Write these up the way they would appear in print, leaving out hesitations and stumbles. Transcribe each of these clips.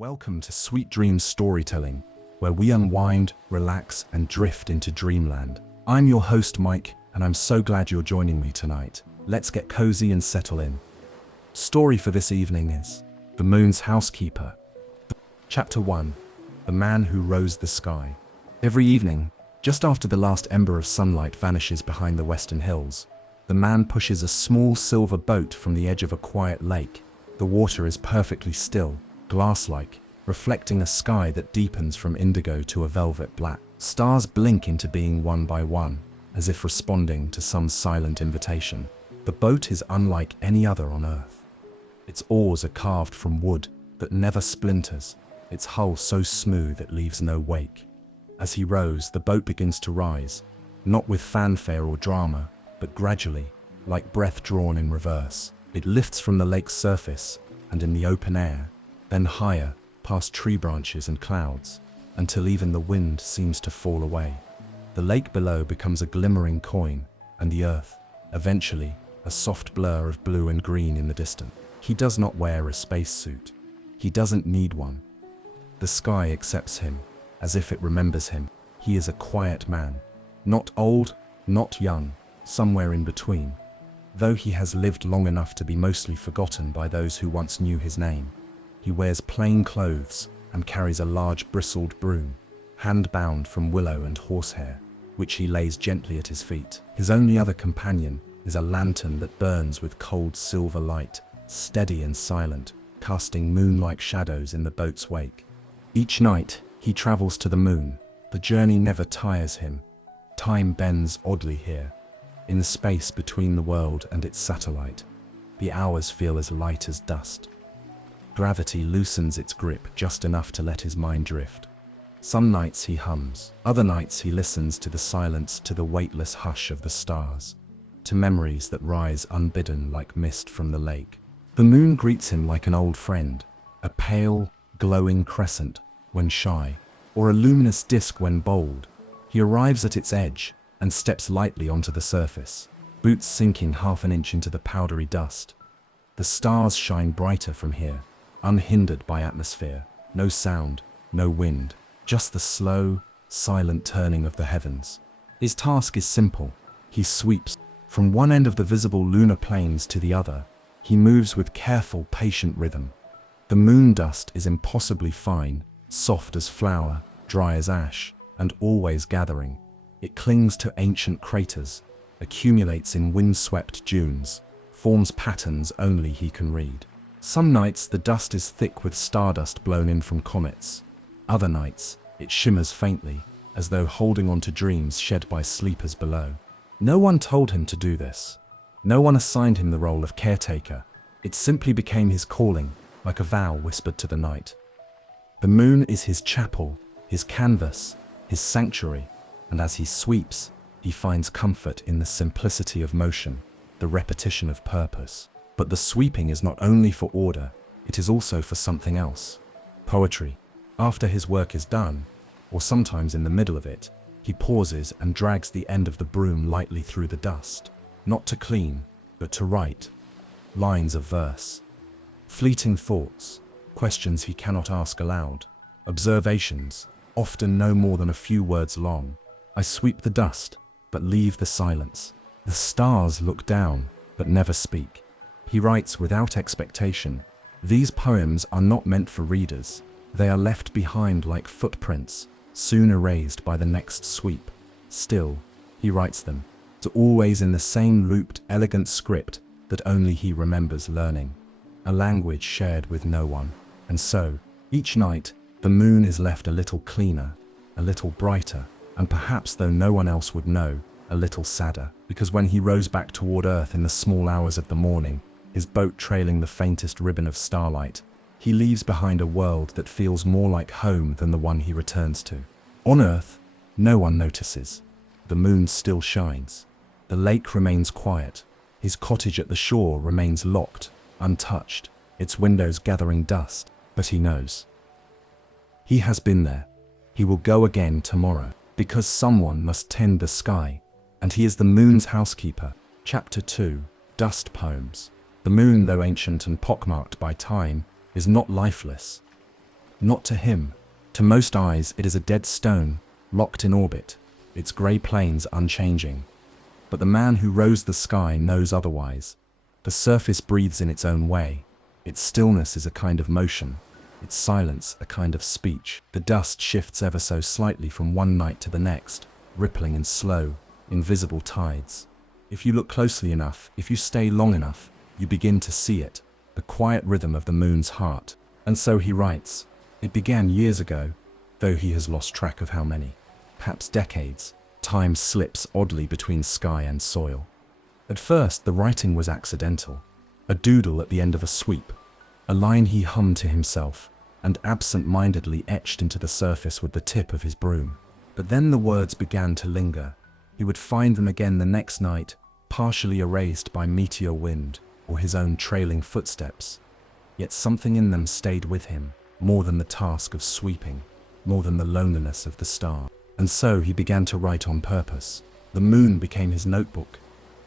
Welcome to Sweet Dreams Storytelling, where we unwind, relax, and drift into dreamland. I'm your host, Mike, and I'm so glad you're joining me tonight. Let's get cozy and settle in. Story for this evening is The Moon's Housekeeper. Chapter 1. The Man Who Rose the Sky. Every evening, just after the last ember of sunlight vanishes behind the western hills, the man pushes a small silver boat from the edge of a quiet lake. The water is perfectly still, glass-like, reflecting a sky that deepens from indigo to a velvet black. Stars blink into being one by one, as if responding to some silent invitation. The boat is unlike any other on Earth. Its oars are carved from wood that never splinters, its hull so smooth it leaves no wake. As he rows, the boat begins to rise, not with fanfare or drama, but gradually, like breath drawn in reverse. It lifts from the lake's surface and in the open air, then higher, past tree branches and clouds, until even the wind seems to fall away. The lake below becomes a glimmering coin, and the earth, eventually, a soft blur of blue and green in the distance. He does not wear a spacesuit. He doesn't need one. The sky accepts him, as if it remembers him. He is a quiet man, not old, not young, somewhere in between, though he has lived long enough to be mostly forgotten by those who once knew his name. He wears plain clothes and carries a large bristled broom, hand-bound from willow and horsehair, which he lays gently at his feet. His only other companion is a lantern that burns with cold silver light, steady and silent, casting moon-like shadows in the boat's wake. Each night, he travels to the moon. The journey never tires him. Time bends oddly here. In the space between the world and its satellite, the hours feel as light as dust. Gravity loosens its grip just enough to let his mind drift. Some nights he hums, other nights he listens to the silence, to the weightless hush of the stars, to memories that rise unbidden like mist from the lake. The moon greets him like an old friend, a pale, glowing crescent when shy, or a luminous disk when bold. He arrives at its edge and steps lightly onto the surface, boots sinking half an inch into the powdery dust. The stars shine brighter from here, unhindered by atmosphere. No sound, no wind, just the slow, silent turning of the heavens. His task is simple. He sweeps from one end of the visible lunar plains to the other. He moves with careful, patient rhythm. The moon dust is impossibly fine, soft as flour, dry as ash, and always gathering. It clings to ancient craters, accumulates in wind-swept dunes, forms patterns only he can read. Some nights the dust is thick with stardust blown in from comets. Other nights it shimmers faintly, as though holding on to dreams shed by sleepers below. No one told him to do this. No one assigned him the role of caretaker. It simply became his calling, like a vow whispered to the night. The moon is his chapel, his canvas, his sanctuary, and as he sweeps, he finds comfort in the simplicity of motion, the repetition of purpose. But the sweeping is not only for order, it is also for something else. Poetry. After his work is done, or sometimes in the middle of it, he pauses and drags the end of the broom lightly through the dust, not to clean, but to write. Lines of verse. Fleeting thoughts, questions he cannot ask aloud, observations, often no more than a few words long. I sweep the dust, but leave the silence. The stars look down, but never speak. He writes without expectation. These poems are not meant for readers. They are left behind like footprints, soon erased by the next sweep. Still, he writes them, always in the same looped, elegant script that only he remembers learning, a language shared with no one. And so, each night, the moon is left a little cleaner, a little brighter, and perhaps, though no one else would know, a little sadder, because when he rows back toward Earth in the small hours of the morning, his boat trailing the faintest ribbon of starlight, he leaves behind a world that feels more like home than the one he returns to. On Earth, no one notices. The moon still shines. The lake remains quiet. His cottage at the shore remains locked, untouched, its windows gathering dust. But he knows. He has been there. He will go again tomorrow, because someone must tend the sky, and he is the moon's housekeeper. Chapter 2. Dust Poems. The moon, though ancient and pockmarked by time, is not lifeless. Not to him. To most eyes, it is a dead stone, locked in orbit, its grey plains unchanging. But the man who rows the sky knows otherwise. The surface breathes in its own way. Its stillness is a kind of motion, its silence a kind of speech. The dust shifts ever so slightly from one night to the next, rippling in slow, invisible tides. If you look closely enough, if you stay long enough, you begin to see it, the quiet rhythm of the moon's heart. And so he writes. It began years ago, though he has lost track of how many. Perhaps decades. Time slips oddly between sky and soil. At first, the writing was accidental. A doodle at the end of a sweep. A line he hummed to himself, and absent-mindedly etched into the surface with the tip of his broom. But then the words began to linger. He would find them again the next night, partially erased by meteor wind or his own trailing footsteps. Yet something in them stayed with him, more than the task of sweeping, more than the loneliness of the star. And so he began to write on purpose. The moon became his notebook,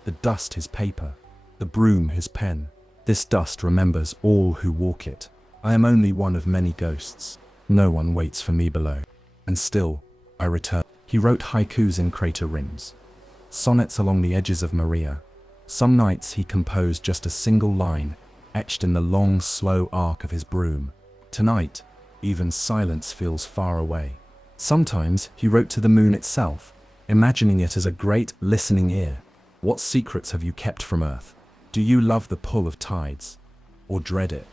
the dust his paper, the broom his pen. This dust remembers all who walk it. I am only one of many ghosts. No one waits for me below. And still, I return. He wrote haikus in crater rims, sonnets along the edges of Maria. Some nights he composed just a single line, etched in the long, slow arc of his broom. Tonight, even silence feels far away. Sometimes he wrote to the moon itself, imagining it as a great listening ear. What secrets have you kept from Earth? Do you love the pull of tides, or dread it?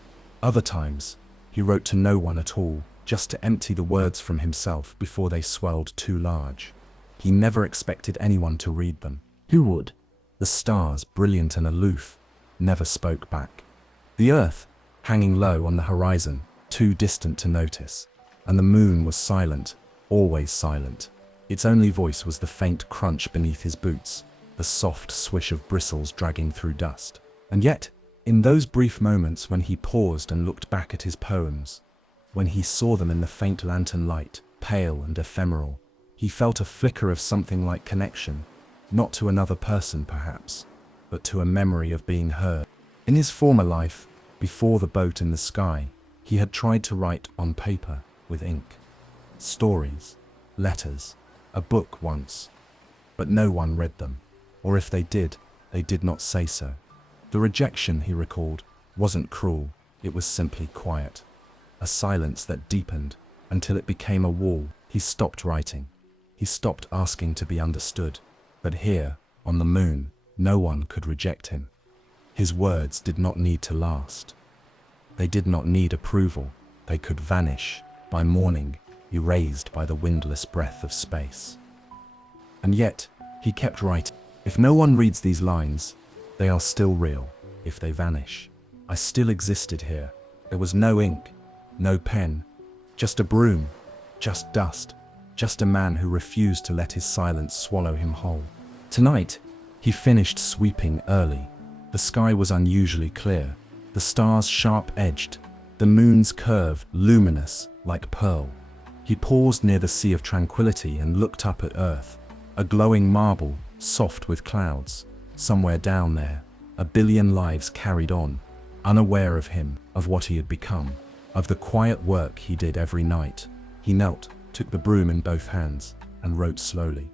Other times, he wrote to no one at all, just to empty the words from himself before they swelled too large. He never expected anyone to read them. Who would? The stars, brilliant and aloof, never spoke back. The Earth, hanging low on the horizon, too distant to notice. And the moon was silent, always silent. Its only voice was the faint crunch beneath his boots, the soft swish of bristles dragging through dust. And yet, in those brief moments when he paused and looked back at his poems, when he saw them in the faint lantern light, pale and ephemeral, he felt a flicker of something like connection, not to another person perhaps, but to a memory of being heard. In his former life, before the boat in the sky, he had tried to write on paper, with ink. Stories, letters, a book once. But no one read them, or if they did not say so. The rejection, he recalled, wasn't cruel, it was simply quiet. A silence that deepened until it became a wall. He stopped writing. He stopped asking to be understood. But here, on the moon, no one could reject him. His words did not need to last. They did not need approval. They could vanish, by morning, erased by the windless breath of space. And yet, he kept writing. If no one reads these lines, they are still real. If they vanish, I still existed here. There was no ink, no pen, just a broom, just dust, just a man who refused to let his silence swallow him whole. Tonight, he finished sweeping early. The sky was unusually clear, the stars sharp-edged, the moon's curve luminous like pearl. He paused near the sea of tranquility and looked up at Earth, a glowing marble, soft with clouds. Somewhere down there, a billion lives carried on, unaware of him, of what he had become, of the quiet work he did every night. He knelt, took the broom in both hands, and wrote slowly.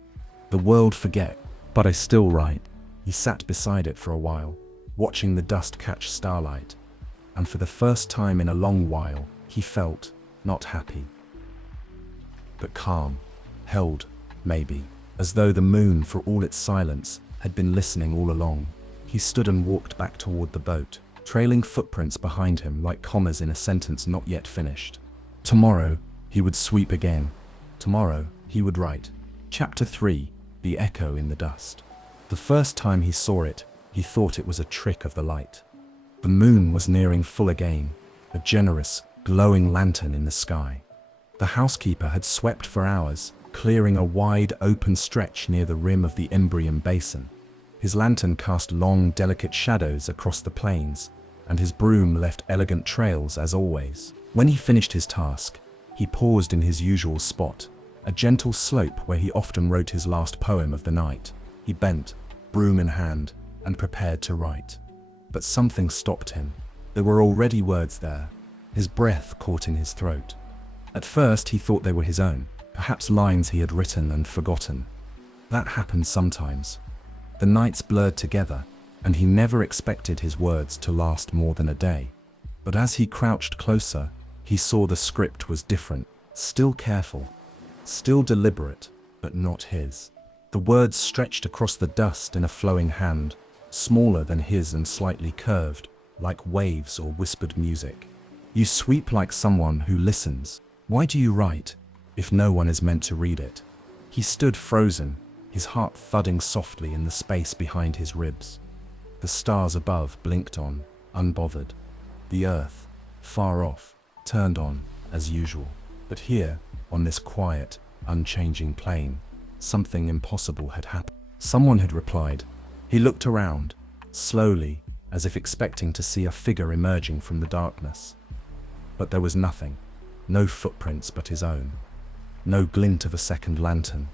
The world forget, but I still write. He sat beside it for a while, watching the dust catch starlight, and for the first time in a long while, he felt not happy, but calm, held, maybe, as though the moon, for all its silence, had been listening all along. He stood and walked back toward the boat, trailing footprints behind him like commas in a sentence not yet finished. Tomorrow, he would sweep again. Tomorrow, he would write. Chapter 3, The Echo in the Dust. The first time he saw it, he thought it was a trick of the light. The moon was nearing full again, a generous, glowing lantern in the sky. The housekeeper had swept for hours, clearing a wide, open stretch near the rim of the Imbrium basin. His lantern cast long, delicate shadows across the plains, and his broom left elegant trails as always. When he finished his task, he paused in his usual spot, a gentle slope where he often wrote his last poem of the night. He bent, broom in hand, and prepared to write. But something stopped him. There were already words there. His breath caught in his throat. At first he thought they were his own, perhaps lines he had written and forgotten. That happened sometimes. The nights blurred together, and he never expected his words to last more than a day. But as he crouched closer, he saw the script was different, still careful, still deliberate, but not his. The words stretched across the dust in a flowing hand, smaller than his and slightly curved, like waves or whispered music. You sweep like someone who listens. Why do you write, if no one is meant to read it? He stood frozen, his heart thudding softly in the space behind his ribs. The stars above blinked on, unbothered. The earth, far off, turned on, as usual. But here, on this quiet, unchanging plane, something impossible had happened. Someone had replied. He looked around, slowly, as if expecting to see a figure emerging from the darkness. But there was nothing. No footprints but his own. No glint of a second lantern.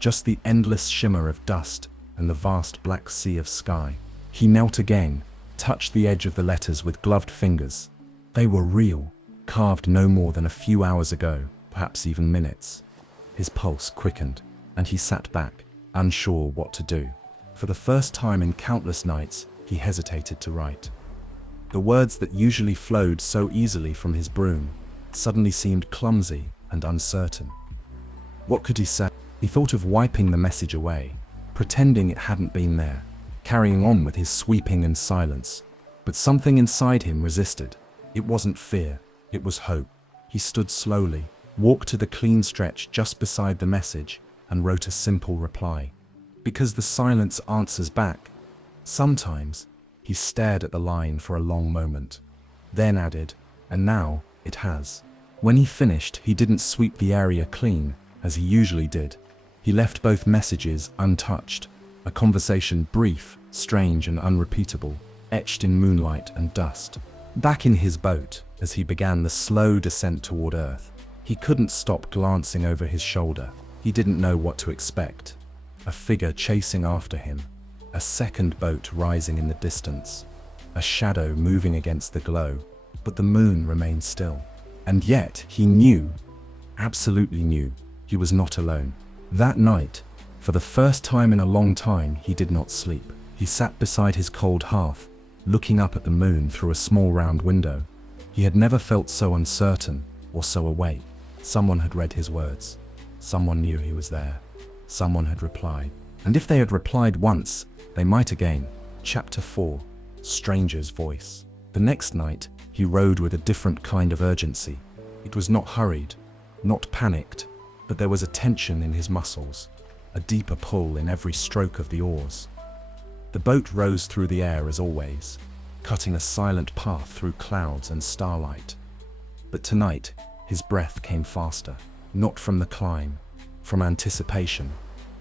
Just the endless shimmer of dust and the vast black sea of sky. He knelt again, touched the edge of the letters with gloved fingers. They were real, carved no more than a few hours ago, perhaps even minutes. His pulse quickened, and he sat back, unsure what to do. For the first time in countless nights, he hesitated to write. The words that usually flowed so easily from his broom suddenly seemed clumsy and uncertain. What could he say? He thought of wiping the message away, pretending it hadn't been there, carrying on with his sweeping in silence. But something inside him resisted. It wasn't fear, it was hope. He stood slowly, walked to the clean stretch just beside the message, and wrote a simple reply. Because the silence answers back. Sometimes. He stared at the line for a long moment, then added, and now it has. When he finished, he didn't sweep the area clean, as he usually did. He left both messages untouched, a conversation brief, strange and unrepeatable, etched in moonlight and dust. Back in his boat, as he began the slow descent toward Earth, he couldn't stop glancing over his shoulder. He didn't know what to expect. A figure chasing after him. A second boat rising in the distance. A shadow moving against the glow. But the moon remained still. And yet, he knew, absolutely knew, he was not alone. That night, for the first time in a long time, he did not sleep. He sat beside his cold hearth, looking up at the moon through a small round window. He had never felt so uncertain or so awake. Someone had read his words. Someone knew he was there. Someone had replied. And if they had replied once, they might again. Chapter 4. Stranger's Voice. The next night, he rowed with a different kind of urgency. It was not hurried, not panicked, but there was a tension in his muscles, a deeper pull in every stroke of the oars. The boat rose through the air as always, cutting a silent path through clouds and starlight. But tonight, his breath came faster, not from the climb, from anticipation.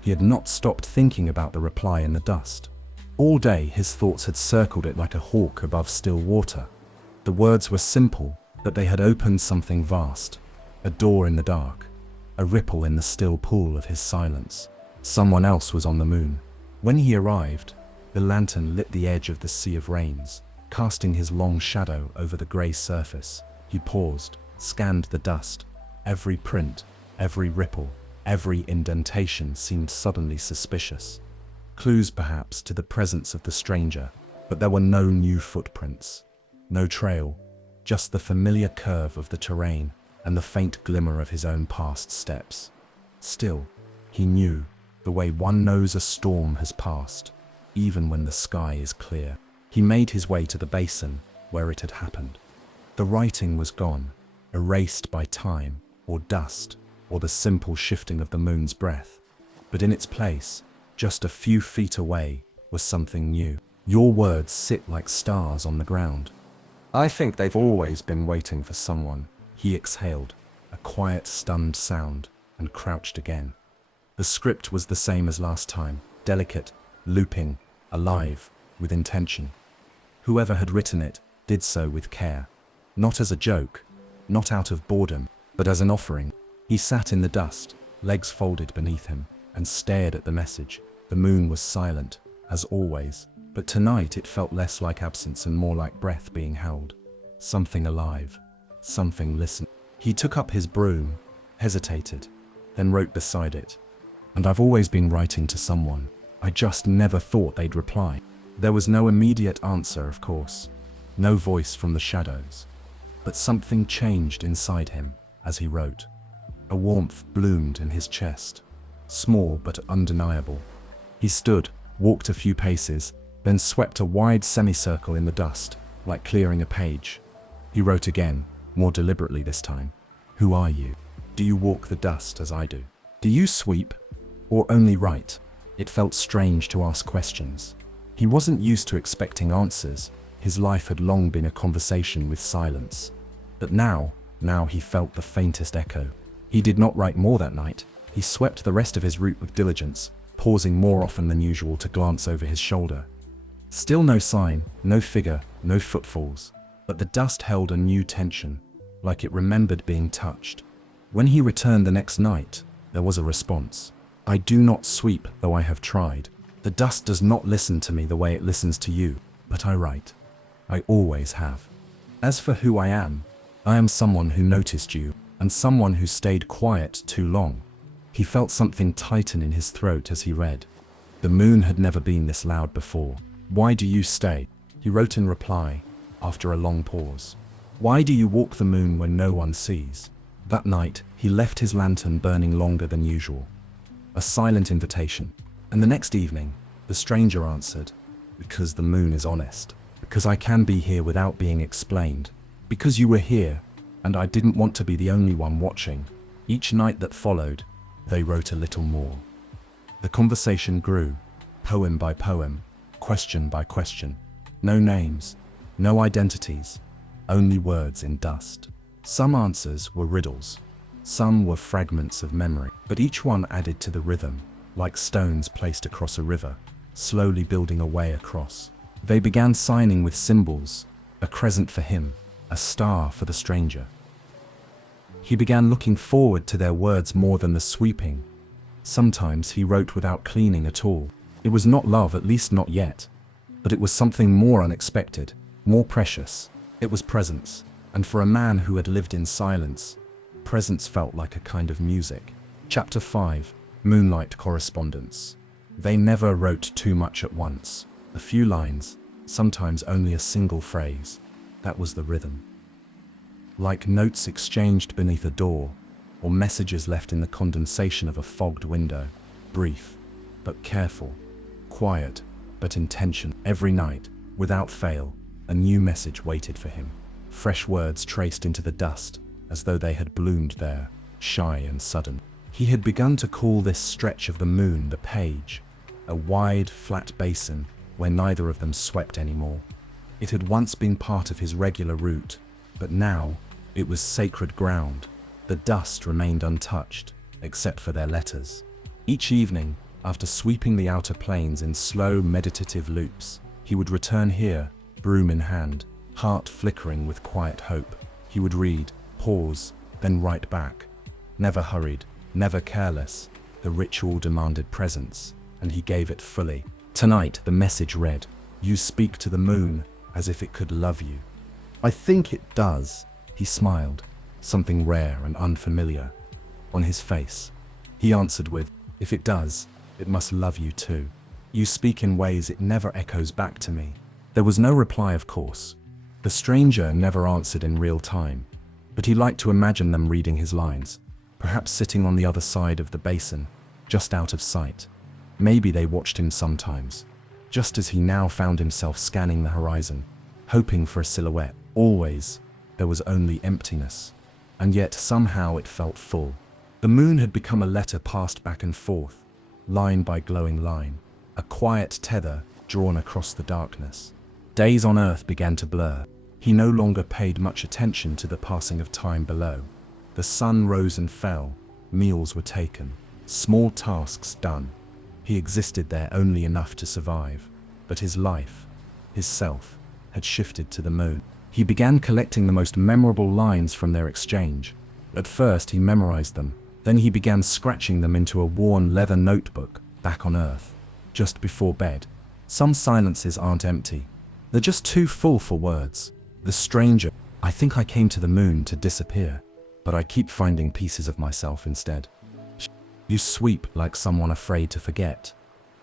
He had not stopped thinking about the reply in the dust. All day his thoughts had circled it like a hawk above still water. The words were simple, but they had opened something vast. A door in the dark, a ripple in the still pool of his silence. Someone else was on the moon. When he arrived, the lantern lit the edge of the sea of rains, casting his long shadow over the grey surface. He paused, scanned the dust. Every print, every ripple, every indentation seemed suddenly suspicious. Clues perhaps to the presence of the stranger, but there were no new footprints. No trail, just the familiar curve of the terrain and the faint glimmer of his own past steps. Still, he knew, the way one knows a storm has passed, even when the sky is clear. He made his way to the basin where it had happened. The writing was gone, erased by time or dust or the simple shifting of the moon's breath. But in its place, just a few feet away, was something new. Your words sit like stars on the ground. I think they've always been waiting for someone. He exhaled, a quiet, stunned sound, and crouched again. The script was the same as last time, delicate, looping, alive, with intention. Whoever had written it did so with care. Not as a joke, not out of boredom, but as an offering. He sat in the dust, legs folded beneath him, and stared at the message. The moon was silent, as always, but tonight it felt less like absence and more like breath being held. Something alive, something listening. He took up his broom, hesitated, then wrote beside it. And I've always been writing to someone. I just never thought they'd reply. There was no immediate answer, of course. No voice from the shadows. But something changed inside him as he wrote. A warmth bloomed in his chest. Small but undeniable. He stood, walked a few paces, then swept a wide semicircle in the dust, like clearing a page. He wrote again, more deliberately this time. Who are you? Do you walk the dust as I do? Do you sweep? Or only write? It felt strange to ask questions. He wasn't used to expecting answers. His life had long been a conversation with silence. But now he felt the faintest echo. He did not write more that night. He swept the rest of his route with diligence, pausing more often than usual to glance over his shoulder. Still no sign, no figure, no footfalls. But the dust held a new tension, like it remembered being touched. When he returned the next night, there was a response. I do not sweep, though I have tried. The dust does not listen to me the way it listens to you, but I write. I always have. As for who I am someone who noticed you, and someone who stayed quiet too long. He felt something tighten in his throat as he read. The moon had never been this loud before. Why do you stay? He wrote in reply, after a long pause. Why do you walk the moon when no one sees? That night, he left his lantern burning longer than usual. A silent invitation. And the next evening, the stranger answered, because the moon is honest. Because I can be here without being explained. Because you were here, and I didn't want to be the only one watching. Each night that followed, they wrote a little more. The conversation grew, poem by poem, question by question. No names, no identities, only words in dust. Some answers were riddles. Some were fragments of memory, but each one added to the rhythm, like stones placed across a river, slowly building a way across. They began signing with symbols, a crescent for him, a star for the stranger. He began looking forward to their words more than the sweeping. Sometimes he wrote without cleaning at all. It was not love, at least not yet, but it was something more unexpected, more precious. It was presence, and for a man who had lived in silence, presence felt like a kind of music. Chapter 5. Moonlight Correspondence. They never wrote too much at once. A few lines, sometimes only a single phrase. That was the rhythm. Like notes exchanged beneath a door, or messages left in the condensation of a fogged window. Brief, but careful. Quiet, but intentional. Every night, without fail, a new message waited for him. Fresh words traced into the dust, as though they had bloomed there, shy and sudden. He had begun to call this stretch of the moon the page, a wide, flat basin where neither of them swept anymore. It had once been part of his regular route, but now it was sacred ground. The dust remained untouched, except for their letters. Each evening, after sweeping the outer plains in slow, meditative loops, he would return here, broom in hand, heart flickering with quiet hope. He would read, pause, then write back. Never hurried, never careless. The ritual demanded presence, and he gave it fully. Tonight, the message read, "You speak to the moon as if it could love you." "I think it does," he smiled, something rare and unfamiliar on his face. He answered with, "If it does, it must love you too. You speak in ways it never echoes back to me." There was no reply, of course. The stranger never answered in real time, but he liked to imagine them reading his lines, perhaps sitting on the other side of the basin, just out of sight. Maybe they watched him sometimes, just as he now found himself scanning the horizon, hoping for a silhouette. Always, there was only emptiness, and yet somehow it felt full. The moon had become a letter passed back and forth, line by glowing line, a quiet tether drawn across the darkness. Days on Earth began to blur. He no longer paid much attention to the passing of time below. The sun rose and fell, meals were taken, small tasks done. He existed there only enough to survive, but his life, his self, had shifted to the moon. He began collecting the most memorable lines from their exchange. At first he memorized them, then he began scratching them into a worn leather notebook back on Earth, just before bed. Some silences aren't empty. They're just too full for words. The stranger, "I think I came to the moon to disappear, but I keep finding pieces of myself instead. You sweep like someone afraid to forget.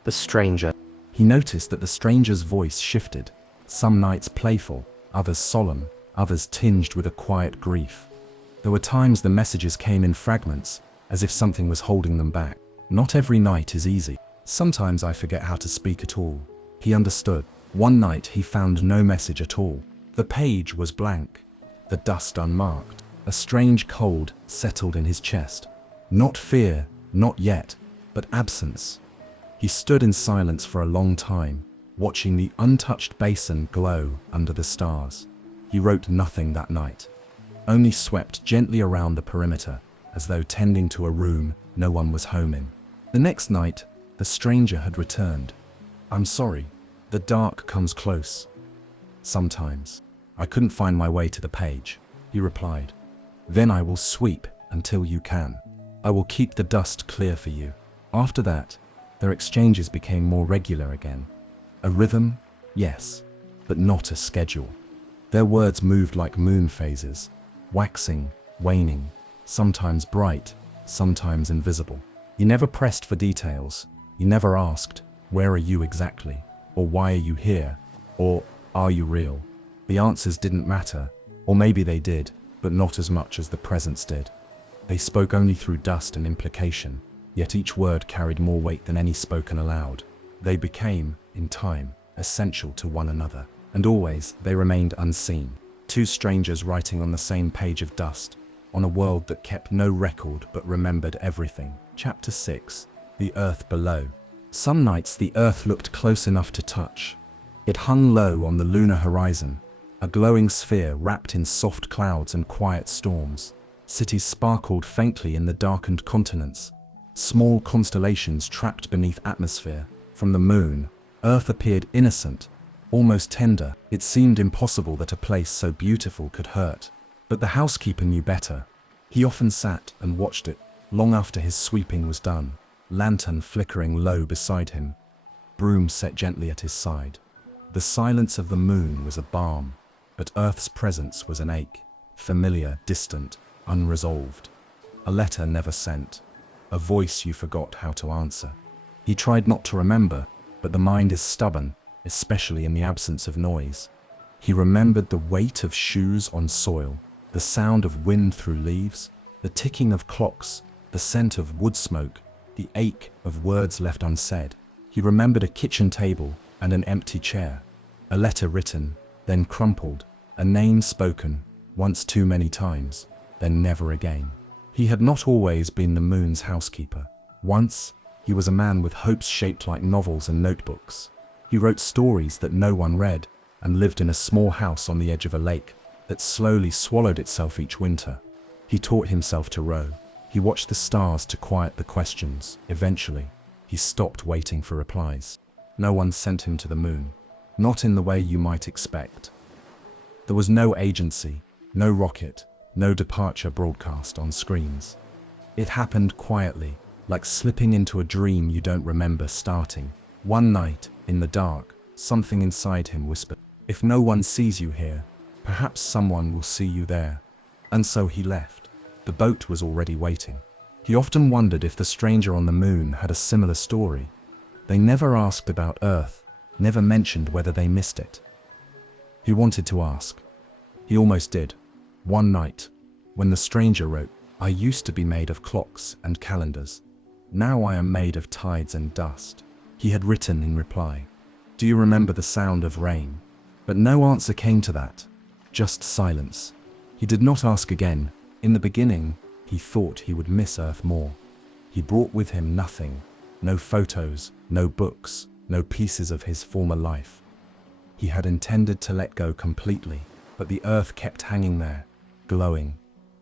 The stranger. He noticed that the stranger's voice shifted, some nights playful, others solemn, others tinged with a quiet grief. There were times the messages came in fragments, as if something was holding them back. Not every night is easy. Sometimes I forget how to speak at all. He understood. One night he found no message at all. The page was blank, the dust unmarked. A strange cold settled in his chest. Not fear, not yet, but absence. He stood in silence for a long time, watching the untouched basin glow under the stars. He wrote nothing that night, only swept gently around the perimeter, as though tending to a room no one was home in. The next night, the stranger had returned. I'm sorry, the dark comes close. Sometimes. I couldn't find my way to the page, he replied. Then I will sweep until you can. I will keep the dust clear for you. After that, their exchanges became more regular again. A rhythm, yes, but not a schedule. Their words moved like moon phases, waxing, waning, sometimes bright, sometimes invisible. He never pressed for details. He never asked, where are you exactly? Or why are you here? Or are you real? The answers didn't matter, or maybe they did, but not as much as the presence did. They spoke only through dust and implication, yet each word carried more weight than any spoken aloud. They became, in time, essential to one another, and always they remained unseen. Two strangers writing on the same page of dust, on a world that kept no record but remembered everything. Chapter 6. The Earth Below. Some nights the Earth looked close enough to touch. It hung low on the lunar horizon, a glowing sphere wrapped in soft clouds and quiet storms. Cities sparkled faintly in the darkened continents. Small constellations trapped beneath atmosphere. From the moon, Earth appeared innocent, almost tender. It seemed impossible that a place so beautiful could hurt. But the housekeeper knew better. He often sat and watched it, long after his sweeping was done, lantern flickering low beside him, broom set gently at his side. The silence of the moon was a balm, but Earth's presence was an ache, familiar, distant, unresolved. A letter never sent, a voice you forgot how to answer. He tried not to remember, but the mind is stubborn, especially in the absence of noise. He remembered the weight of shoes on soil, the sound of wind through leaves, the ticking of clocks, the scent of wood smoke, the ache of words left unsaid. He remembered a kitchen table and an empty chair, a letter written, then crumpled, a name spoken, once too many times, then never again. He had not always been the moon's housekeeper. Once, he was a man with hopes shaped like novels and notebooks. He wrote stories that no one read, and lived in a small house on the edge of a lake that slowly swallowed itself each winter. He taught himself to row. He watched the stars to quiet the questions. Eventually, he stopped waiting for replies. No one sent him to the moon, not in the way you might expect. There was no agency, no rocket, no departure broadcast on screens. It happened quietly, like slipping into a dream you don't remember starting. One night, in the dark, something inside him whispered, "If no one sees you here, perhaps someone will see you there." And so he left. The boat was already waiting. He often wondered if the stranger on the moon had a similar story. They never asked about Earth, never mentioned whether they missed it. He wanted to ask. He almost did. One night, when the stranger wrote, "I used to be made of clocks and calendars. Now I am made of tides and dust." He had written in reply, "Do you remember the sound of rain?" But no answer came to that, just silence. He did not ask again. In the beginning, he thought he would miss Earth more. He brought with him nothing, no photos, no books, no pieces of his former life. He had intended to let go completely, but the Earth kept hanging there, glowing,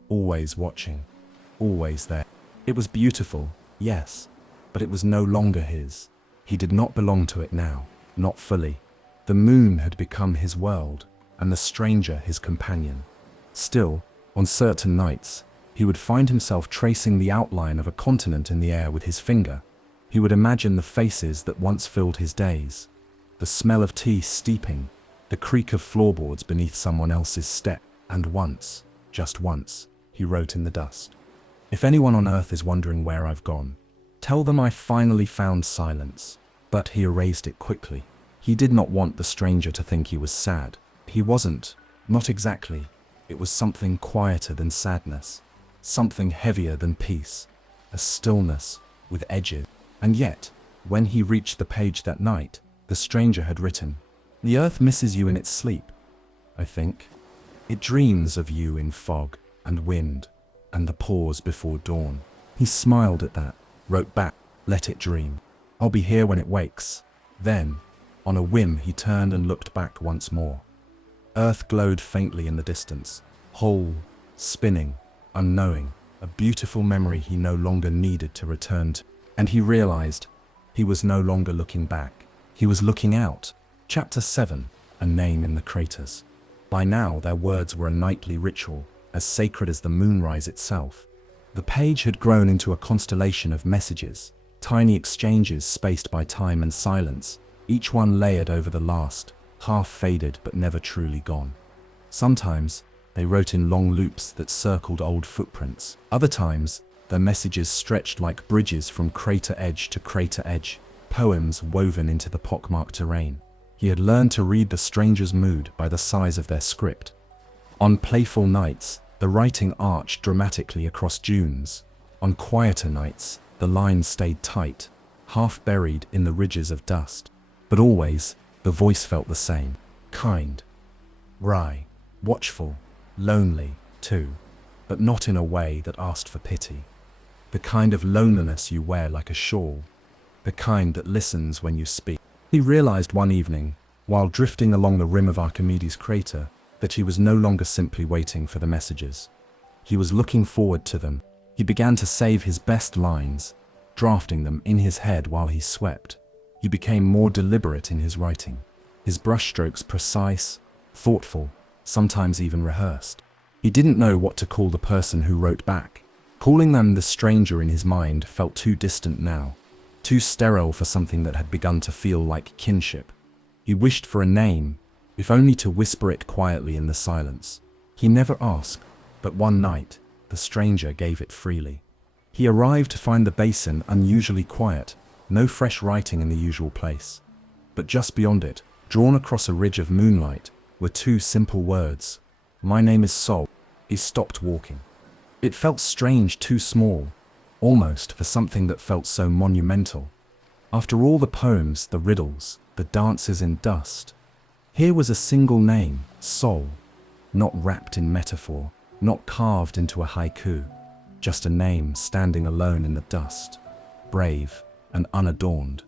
always watching, always there. It was beautiful, yes, but it was no longer his. He did not belong to it now, not fully. The moon had become his world, and the stranger his companion. Still, on certain nights, he would find himself tracing the outline of a continent in the air with his finger. He would imagine the faces that once filled his days, the smell of tea steeping, the creak of floorboards beneath someone else's step, and once, just once, he wrote in the dust. If anyone on Earth is wondering where I've gone, tell them I finally found silence. But he erased it quickly. He did not want the stranger to think he was sad. He wasn't. Not exactly. It was something quieter than sadness. Something heavier than peace. A stillness with edges. And yet, when he reached the page that night, the stranger had written, "The Earth misses you in its sleep, I think. It dreams of you in fog and wind and the pause before dawn." He smiled at that, wrote back, "Let it dream. I'll be here when it wakes." Then, on a whim, he turned and looked back once more. Earth glowed faintly in the distance, whole, spinning, unknowing, a beautiful memory he no longer needed to return to. And he realized he was no longer looking back. He was looking out. Chapter 7, A Name in the Craters. By now, their words were a nightly ritual, as sacred as the moonrise itself. The page had grown into a constellation of messages, tiny exchanges spaced by time and silence, each one layered over the last, half faded but never truly gone. Sometimes, they wrote in long loops that circled old footprints. Other times, their messages stretched like bridges from crater edge to crater edge, poems woven into the pockmarked terrain. He had learned to read the stranger's mood by the size of their script. On playful nights, the writing arched dramatically across dunes. On quieter nights, the lines stayed tight, half buried in the ridges of dust. But always, the voice felt the same. Kind, wry, watchful, lonely, too, but not in a way that asked for pity. The kind of loneliness you wear like a shawl, the kind that listens when you speak. He realized one evening, while drifting along the rim of Archimedes' crater, that he was no longer simply waiting for the messages. He was looking forward to them. He began to save his best lines, drafting them in his head while he swept. He became more deliberate in his writing, his brushstrokes precise, thoughtful, sometimes even rehearsed. He didn't know what to call the person who wrote back. Calling them the stranger in his mind felt too distant now, too sterile for something that had begun to feel like kinship. He wished for a name, if only to whisper it quietly in the silence. He never asked, but one night, the stranger gave it freely. He arrived to find the basin unusually quiet, no fresh writing in the usual place. But just beyond it, drawn across a ridge of moonlight, were two simple words. "My name is Sol." He stopped walking. It felt strange, too small, almost for something that felt so monumental. After all the poems, the riddles, the dances in dust, here was a single name, Sol, not wrapped in metaphor, not carved into a haiku, just a name standing alone in the dust, brave and unadorned.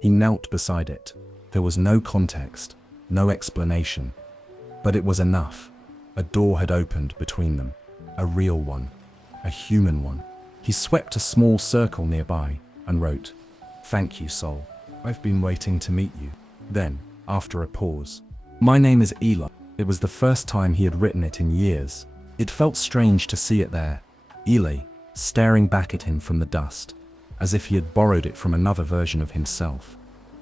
He knelt beside it. There was no context, no explanation, but it was enough. A door had opened between them, a real one, a human one. He swept a small circle nearby and wrote, "Thank you, Sol. I've been waiting to meet you." Then, after a pause, "My name is Eli." It was the first time he had written it in years. It felt strange to see it there, Eli, staring back at him from the dust, as if he had borrowed it from another version of himself,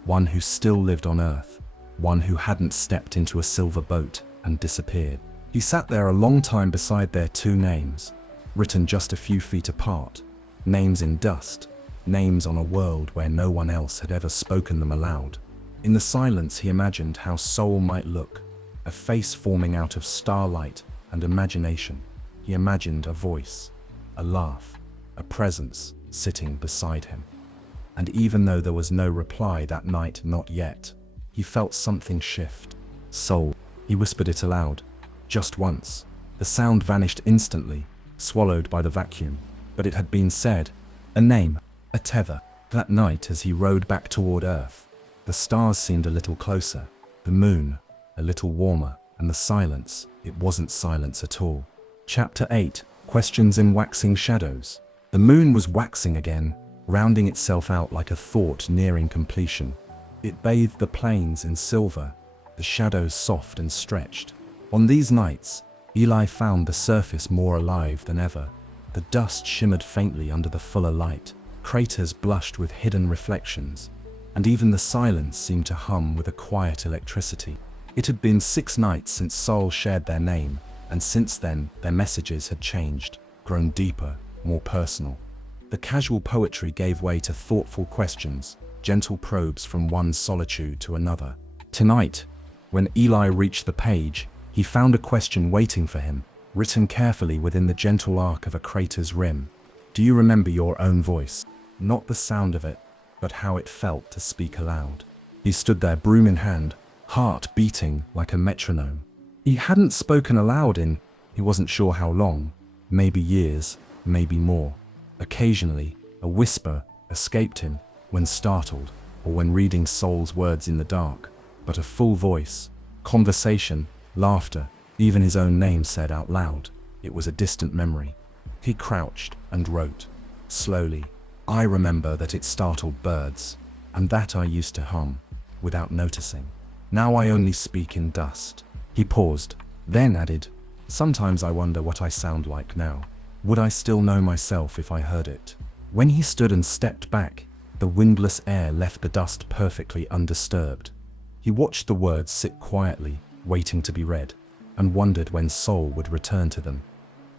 one who still lived on Earth, one who hadn't stepped into a silver boat and disappeared. He sat there a long time beside their two names, written just a few feet apart, names in dust, names on a world where no one else had ever spoken them aloud. In the silence, he imagined how Sol might look, a face forming out of starlight and imagination. He imagined a voice, a laugh, a presence sitting beside him. And even though there was no reply that night, not yet, he felt something shift. "Sol," he whispered it aloud, just once. The sound vanished instantly, swallowed by the vacuum, but it had been said, a name, a tether. That night, as he rode back toward Earth, the stars seemed a little closer, the moon a little warmer, and the silence, it wasn't silence at all. Chapter 8, Questions in Waxing Shadows. The moon was waxing again, rounding itself out like a thought nearing completion. It bathed the plains in silver, the shadows soft and stretched. On these nights, Eli found the surface more alive than ever. The dust shimmered faintly under the fuller light, craters blushed with hidden reflections, and even the silence seemed to hum with a quiet electricity. It had been 6 nights since Sol shared their name, and since then their messages had changed. grown deeper, more personal. The casual poetry gave way to thoughtful questions, gentle probes from one solitude to another. Tonight, when Eli reached the page, he found a question waiting for him, written carefully within the gentle arc of a crater's rim. Do you remember your own voice? Not the sound of it, but how it felt to speak aloud. He stood there, broom in hand, heart beating like a metronome. He hadn't spoken aloud in, he wasn't sure how long, maybe years, maybe more. Occasionally, a whisper escaped him when startled or when reading Soul's words in the dark, but a full voice, conversation, laughter, even his own name said out loud. It was a distant memory. He crouched and wrote, slowly. I remember that it startled birds, and that I used to hum, without noticing. Now I only speak in dust. He paused, then added, sometimes I wonder what I sound like now. Would I still know myself if I heard it? When he stood and stepped back, the windless air left the dust perfectly undisturbed. He watched the words sit quietly, waiting to be read, and wondered when Soul would return to them.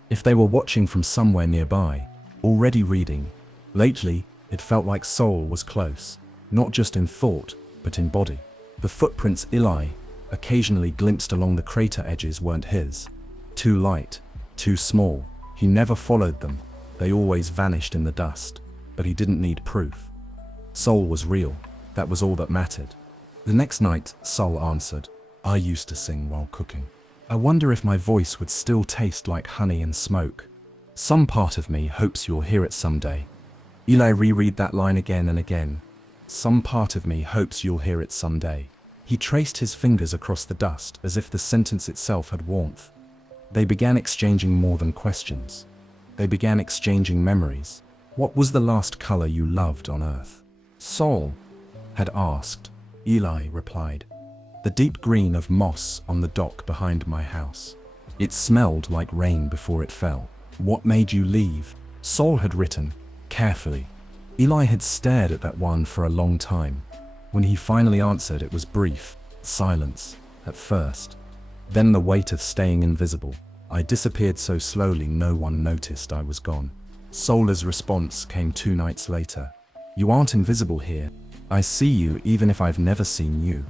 If they were watching from somewhere nearby, already reading. Lately, it felt like Soul was close, not just in thought, but in body. The footprints Eli occasionally glimpsed along the crater edges weren't his. Too light, too small. He never followed them. They always vanished in the dust. But he didn't need proof. Soul was real. That was all that mattered. The next night, Soul answered, I used to sing while cooking. I wonder if my voice would still taste like honey and smoke. Some part of me hopes you'll hear it someday. Eli reread that line again and again. Some part of me hopes you'll hear it someday. He traced his fingers across the dust as if the sentence itself had warmth. They began exchanging more than questions. They began exchanging memories. What was the last color you loved on earth? Soul had asked. Eli replied, the deep green of moss on the dock behind my house. It smelled like rain before it fell. What made you leave? Soul had written, carefully. Eli had stared at that one for a long time. When he finally answered, it was brief, silence, at first. Then the weight of staying invisible. I disappeared so slowly no one noticed I was gone. Soul's response came 2 nights later. You aren't invisible here. I see you even if I've never seen you.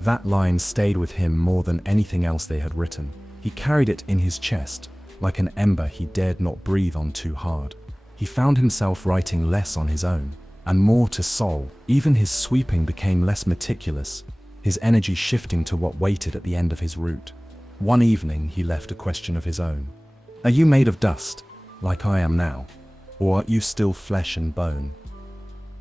That line stayed with him more than anything else they had written. He carried it in his chest, like an ember he dared not breathe on too hard. He found himself writing less on his own, and more to Soul. Even his sweeping became less meticulous, his energy shifting to what waited at the end of his route. One evening he left a question of his own. Are you made of dust, like I am now? Or are you still flesh and bone,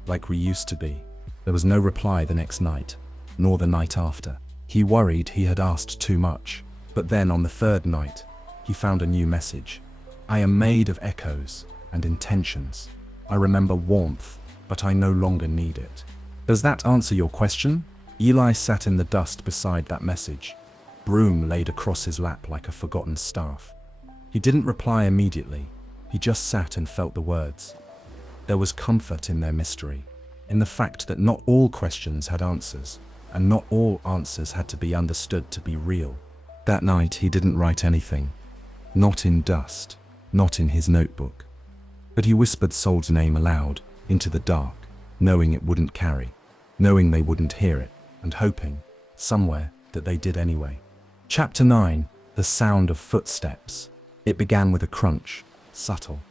like we used to be? There was no reply the next night, nor the night after. He worried he had asked too much, but then on the 3rd night, he found a new message. I am made of echoes and intentions. I remember warmth, but I no longer need it. Does that answer your question? Eli sat in the dust beside that message, broom laid across his lap like a forgotten staff. He didn't reply immediately. He just sat and felt the words. There was comfort in their mystery, in the fact that not all questions had answers, and not all answers had to be understood to be real. That night he didn't write anything. Not in dust, not in his notebook. But he whispered Soul's name aloud, into the dark, knowing it wouldn't carry, knowing they wouldn't hear it, and hoping, somewhere, that they did anyway. Chapter 9, The Sound of Footsteps. It began with a crunch, subtle,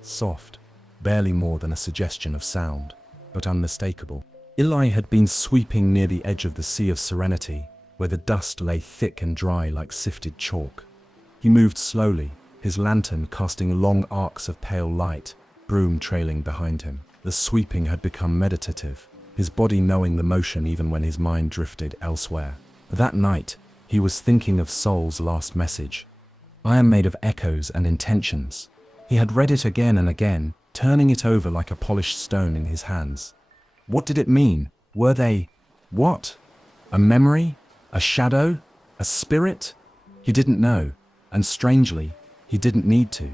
soft, barely more than a suggestion of sound, but unmistakable. Eli had been sweeping near the edge of the Sea of Serenity, where the dust lay thick and dry like sifted chalk. He moved slowly, his lantern casting long arcs of pale light, broom trailing behind him. The sweeping had become meditative, his body knowing the motion even when his mind drifted elsewhere. That night, he was thinking of Soul's last message. I am made of echoes and intentions. He had read it again and again, turning it over like a polished stone in his hands. What did it mean? Were they… what? A memory? A shadow? A spirit? He didn't know, and strangely, he didn't need to.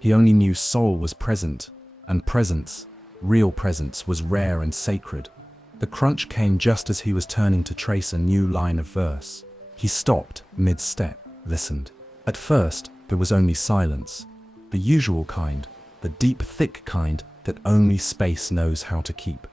He only knew Soul was present, and presence, real presence, was rare and sacred. The crunch came just as he was turning to trace a new line of verse. He stopped, mid-step, listened. At first, there was only silence. The usual kind, the deep, thick kind that only space knows how to keep.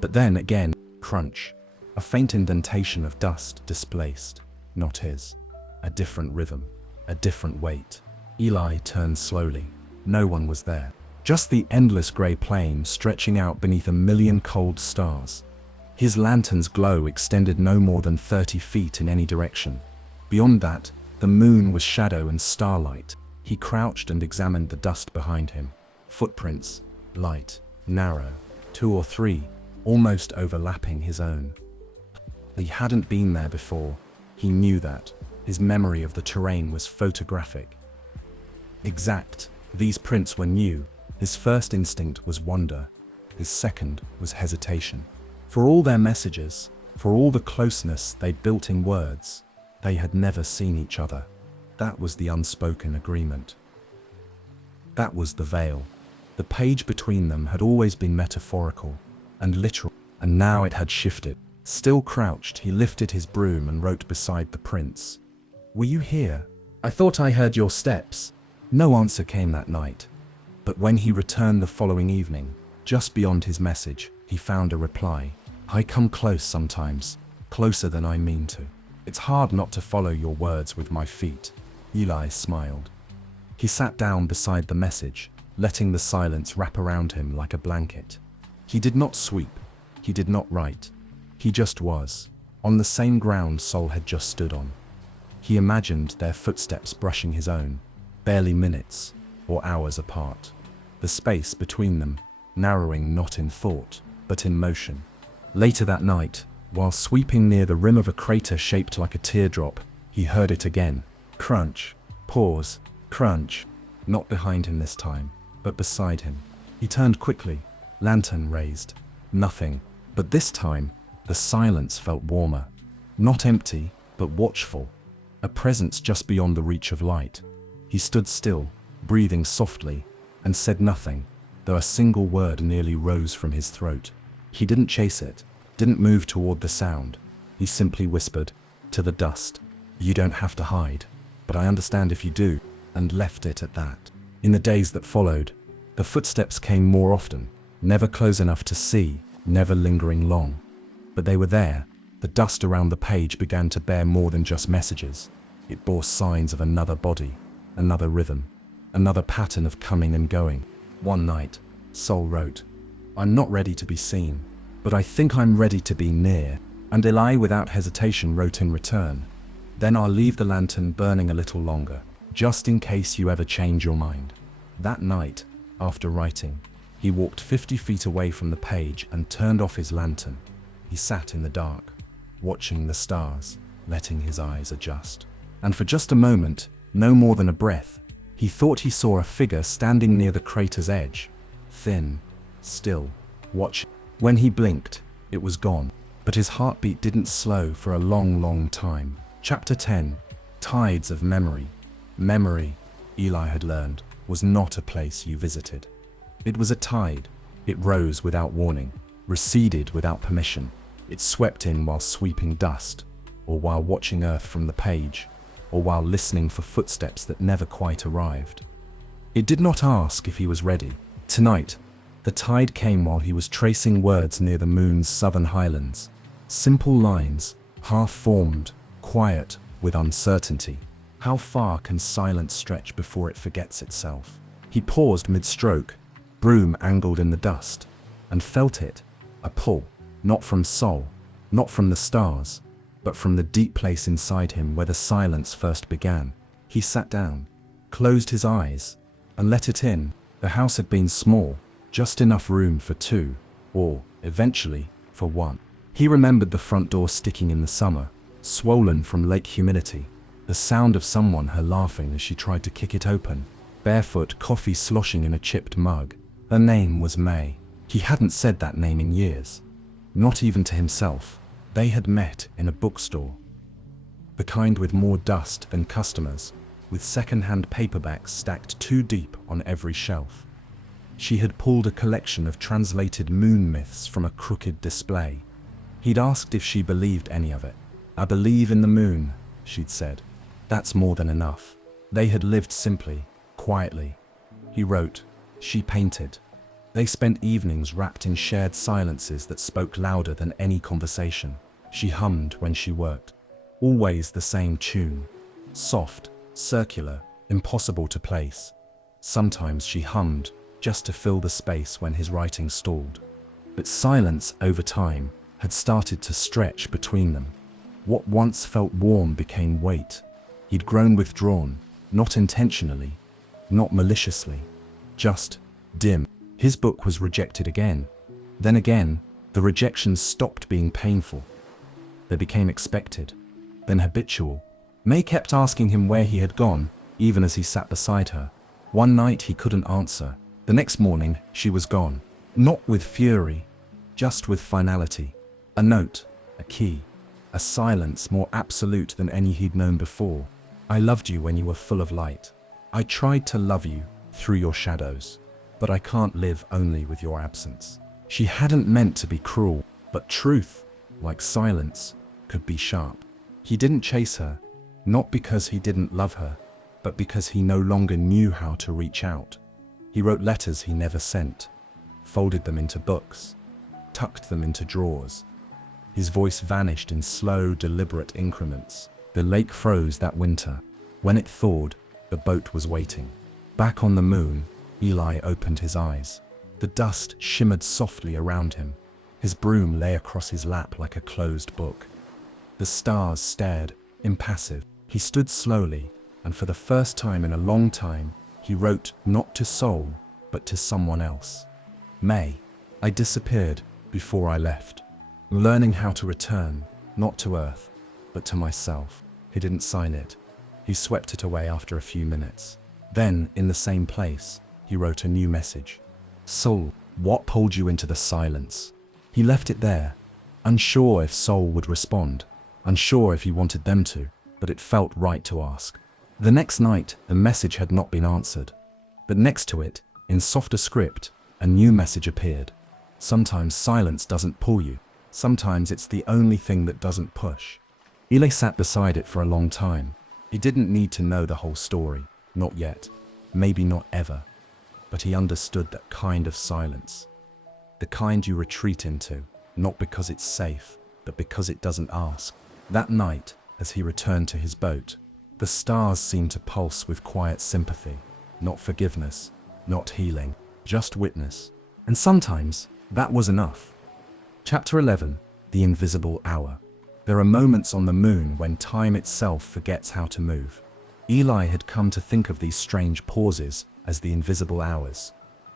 But then again, crunch. A faint indentation of dust displaced. Not his. A different rhythm. A different weight. Eli turned slowly. No one was there. Just the endless grey plain stretching out beneath a million cold stars. His lantern's glow extended no more than 30 feet in any direction. Beyond that, the moon was shadow and starlight. He crouched and examined the dust behind him. Footprints, light, narrow, 2 or 3, almost overlapping his own. He hadn't been there before. He knew that. His memory of the terrain was photographic. Exact. These prints were new. His first instinct was wonder. His second was hesitation. For all their messages, for all the closeness they built in words, they had never seen each other. That was the unspoken agreement. That was the veil. The page between them had always been metaphorical and literal, and now it had shifted. Still crouched, he lifted his broom and wrote beside the prints. "Were you here? I thought I heard your steps." No answer came that night. But when he returned the following evening, just beyond his message, he found a reply. "I come close sometimes, closer than I mean to. It's hard not to follow your words with my feet." Eli smiled. He sat down beside the message, letting the silence wrap around him like a blanket. He did not sweep. He did not write. He just was, on the same ground Sol had just stood on. He imagined their footsteps brushing his own, barely minutes or hours apart. The space between them, narrowing not in thought, but in motion. Later that night, while sweeping near the rim of a crater shaped like a teardrop, he heard it again. Crunch, pause, crunch. Not behind him this time, but beside him. He turned quickly, lantern raised. Nothing, but this time, the silence felt warmer. Not empty, but watchful. A presence just beyond the reach of light. He stood still, breathing softly, and said nothing, though a single word nearly rose from his throat. He didn't chase it, didn't move toward the sound. He simply whispered, to the dust, "You don't have to hide, but I understand if you do," and left it at that. In the days that followed, the footsteps came more often, never close enough to see, never lingering long. But they were there. The dust around the page began to bear more than just messages. It bore signs of another body, another rhythm, another pattern of coming and going. One night, Sol wrote, "I'm not ready to be seen, but I think I'm ready to be near." And Eli without hesitation wrote in return, "Then I'll leave the lantern burning a little longer, just in case you ever change your mind." That night, after writing, he walked 50 feet away from the page and turned off his lantern. He sat in the dark, watching the stars, letting his eyes adjust. And for just a moment, no more than a breath, he thought he saw a figure standing near the crater's edge. Thin, still, watching. When he blinked, it was gone. But his heartbeat didn't slow for a long, long time. Chapter 10. Tides of Memory. Memory, Eli had learned, was not a place you visited. It was a tide. It rose without warning, receded without permission. It swept in while sweeping dust, or while watching Earth from the page, or while listening for footsteps that never quite arrived. It did not ask if he was ready. Tonight, the tide came while he was tracing words near the moon's southern highlands. Simple lines, half-formed, quiet, with uncertainty. How far can silence stretch before it forgets itself? He paused mid-stroke, broom angled in the dust, and felt it, a pull, not from Sol, not from the stars, but from the deep place inside him where the silence first began. He sat down, closed his eyes, and let it in. The house had been small, just enough room for two, or, eventually, for one. He remembered the front door sticking in the summer, swollen from lake humidity, the sound of someone her laughing as she tried to kick it open, barefoot, coffee sloshing in a chipped mug. Her name was May. He hadn't said that name in years, not even to himself. They had met in a bookstore, the kind with more dust than customers, with second-hand paperbacks stacked too deep on every shelf. She had pulled a collection of translated moon myths from a crooked display. He'd asked if she believed any of it. "I believe in the moon," she'd said. "That's more than enough." They had lived simply, quietly, He wrote. She painted. They spent evenings wrapped in shared silences that spoke louder than any conversation. She hummed when she worked. Always the same tune. Soft, circular, impossible to place. Sometimes she hummed just to fill the space when his writing stalled. But silence, over time, had started to stretch between them. What once felt warm became weight. He'd grown withdrawn, not intentionally, not maliciously, just dim. His book was rejected again. Then again, the rejections stopped being painful. They became expected, then habitual. May kept asking him where he had gone, even as he sat beside her. One night he couldn't answer. The next morning, she was gone. Not with fury, just with finality. A note, a key, a silence more absolute than any he'd known before. I loved you when you were full of light. I tried to love you through your shadows, but I can't live only with your absence. She hadn't meant to be cruel, but truth, like silence, could be sharp. He didn't chase her, not because he didn't love her, but because he no longer knew how to reach out. He wrote letters he never sent, folded them into books, tucked them into drawers. His voice vanished in slow, deliberate increments. The lake froze that winter. When it thawed, the boat was waiting. Back on the moon, Eli opened his eyes. The dust shimmered softly around him. His broom lay across his lap like a closed book. The stars stared, impassive. He stood slowly, and for the first time in a long time, he wrote not to Soul, but to someone else. May, I disappeared before I left, learning how to return, not to Earth, but to myself. He didn't sign it. He swept it away after a few minutes. Then, in the same place, he wrote a new message. Soul, what pulled you into the silence? He left it there, unsure if Soul would respond, unsure if he wanted them to, but it felt right to ask. The next night, the message had not been answered. But next to it, in softer script, a new message appeared. Sometimes silence doesn't pull you. Sometimes it's the only thing that doesn't push. Eli sat beside it for a long time. He didn't need to know the whole story. Not yet. Maybe not ever. But he understood that kind of silence. The kind you retreat into, not because it's safe, but because it doesn't ask. That night, as he returned to his boat, the stars seemed to pulse with quiet sympathy. Not forgiveness, not healing, just witness. And sometimes, that was enough. Chapter 11, The Invisible Hour. There are moments on the moon when time itself forgets how to move. Eli had come to think of these strange pauses as the invisible hours.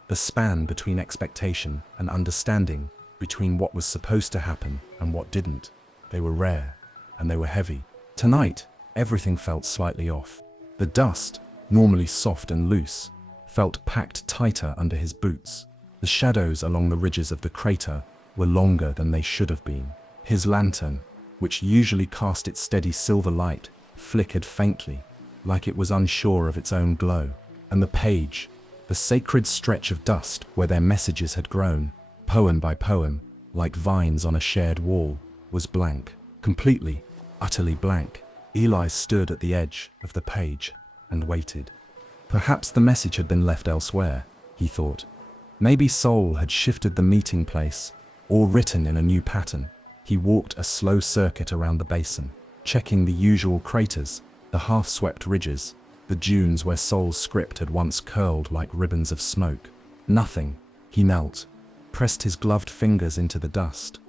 The span between expectation and understanding, between what was supposed to happen and what didn't. They were rare, and they were heavy. Tonight, everything felt slightly off. The dust, normally soft and loose, felt packed tighter under his boots. The shadows along the ridges of the crater were longer than they should have been. His lantern, which usually cast its steady silver light, flickered faintly, like it was unsure of its own glow. And the page, the sacred stretch of dust where their messages had grown, poem by poem, like vines on a shared wall, was blank. Completely, utterly blank. Eli stood at the edge of the page and waited. Perhaps the message had been left elsewhere, he thought. Maybe Soul had shifted the meeting place, or written in a new pattern. He walked a slow circuit around the basin, checking the usual craters, the half-swept ridges, the dunes where Soul's script had once curled like ribbons of smoke. Nothing. He knelt, pressed his gloved fingers into the dust.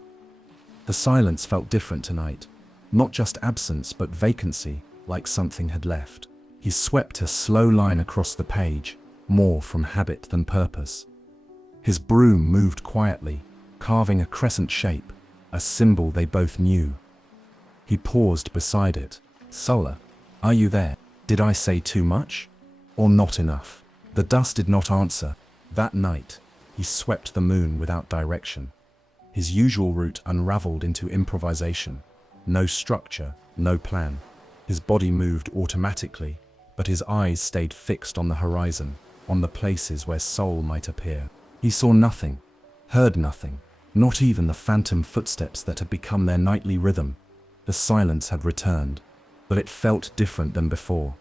The silence felt different tonight. Not just absence, but vacancy, like something had left. He swept a slow line across the page, more from habit than purpose. His broom moved quietly, carving a crescent shape, a symbol they both knew. He paused beside it. Sola, are you there? Did I say too much? Or not enough? The dust did not answer. That night, he swept the moon without direction. His usual route unraveled into improvisation. No structure, no plan. His body moved automatically, but his eyes stayed fixed on the horizon, on the places where Soul might appear. He saw nothing, heard nothing, not even the phantom footsteps that had become their nightly rhythm. The silence had returned, but it felt different than before.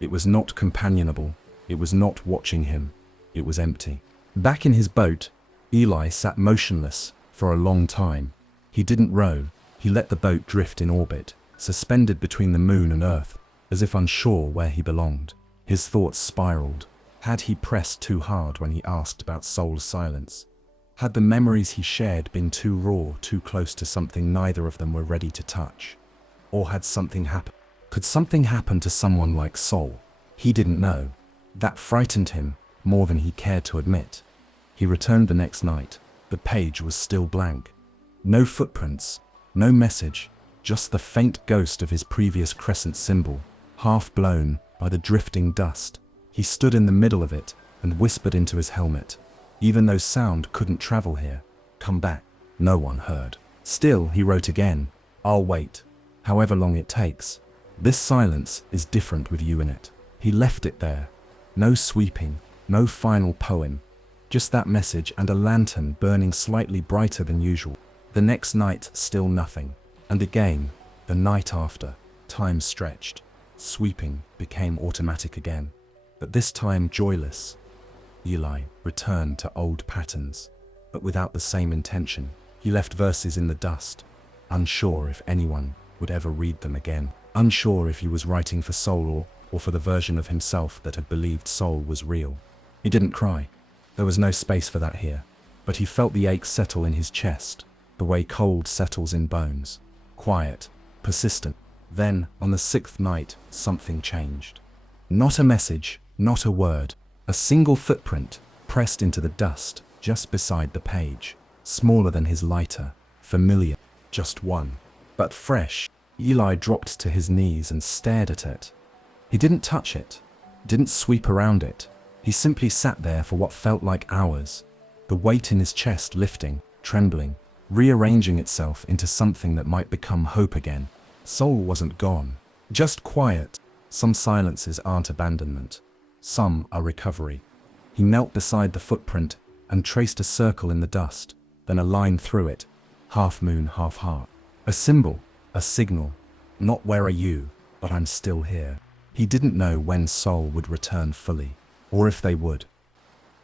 It was not companionable, it was not watching him. It was empty. Back in his boat, Eli sat motionless for a long time. He didn't row. He let the boat drift in orbit, suspended between the moon and Earth, as if unsure where he belonged. His thoughts spiraled. Had he pressed too hard when he asked about Soul's silence? Had the memories he shared been too raw, too close to something neither of them were ready to touch? Or had something happened? Could something happen to someone like Soul? He didn't know. That frightened him more than he cared to admit. He returned the next night. The page was still blank. No footprints, no message, just the faint ghost of his previous crescent symbol, half blown by the drifting dust. He stood in the middle of it and whispered into his helmet. Even though sound couldn't travel here, come back. No one heard. Still, he wrote again, I'll wait, however long it takes. This silence is different with you in it. He left it there. No sweeping, no final poem. Just that message and a lantern burning slightly brighter than usual. The next night, still nothing. And again, the night after, time stretched. Sweeping became automatic again. But this time joyless. Eli returned to old patterns, but without the same intention. He left verses in the dust, unsure if anyone would ever read them again. Unsure if he was writing for Soul or for the version of himself that had believed Soul was real. He didn't cry. There was no space for that here. But he felt the ache settle in his chest, the way cold settles in bones. Quiet, persistent. Then, on the 6th night, something changed. Not a message, not a word. A single footprint pressed into the dust just beside the page. Smaller than his lighter, familiar, just one. But fresh. Eli dropped to his knees and stared at it. He didn't touch it, didn't sweep around it. He simply sat there for what felt like hours, the weight in his chest lifting, trembling, rearranging itself into something that might become hope again. Soul wasn't gone, just quiet. Some silences aren't abandonment. Some are recovery. He knelt beside the footprint and traced a circle in the dust, then a line through it, half moon, half heart. A symbol, a signal. Not where are you, but I'm still here. He didn't know when Soul would return fully, or if they would.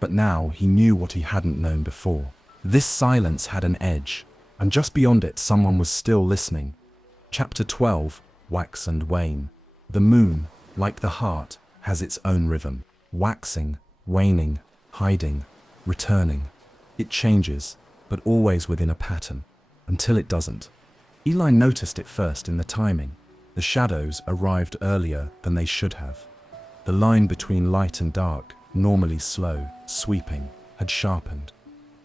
But now he knew what he hadn't known before. This silence had an edge, and just beyond it someone was still listening. Chapter 12, Wax and Wane. The moon, like the heart, has its own rhythm. Waxing, waning, hiding, returning. It changes, but always within a pattern, until it doesn't. Eli noticed it first in the timing. The shadows arrived earlier than they should have. The line between light and dark, normally slow, sweeping, had sharpened.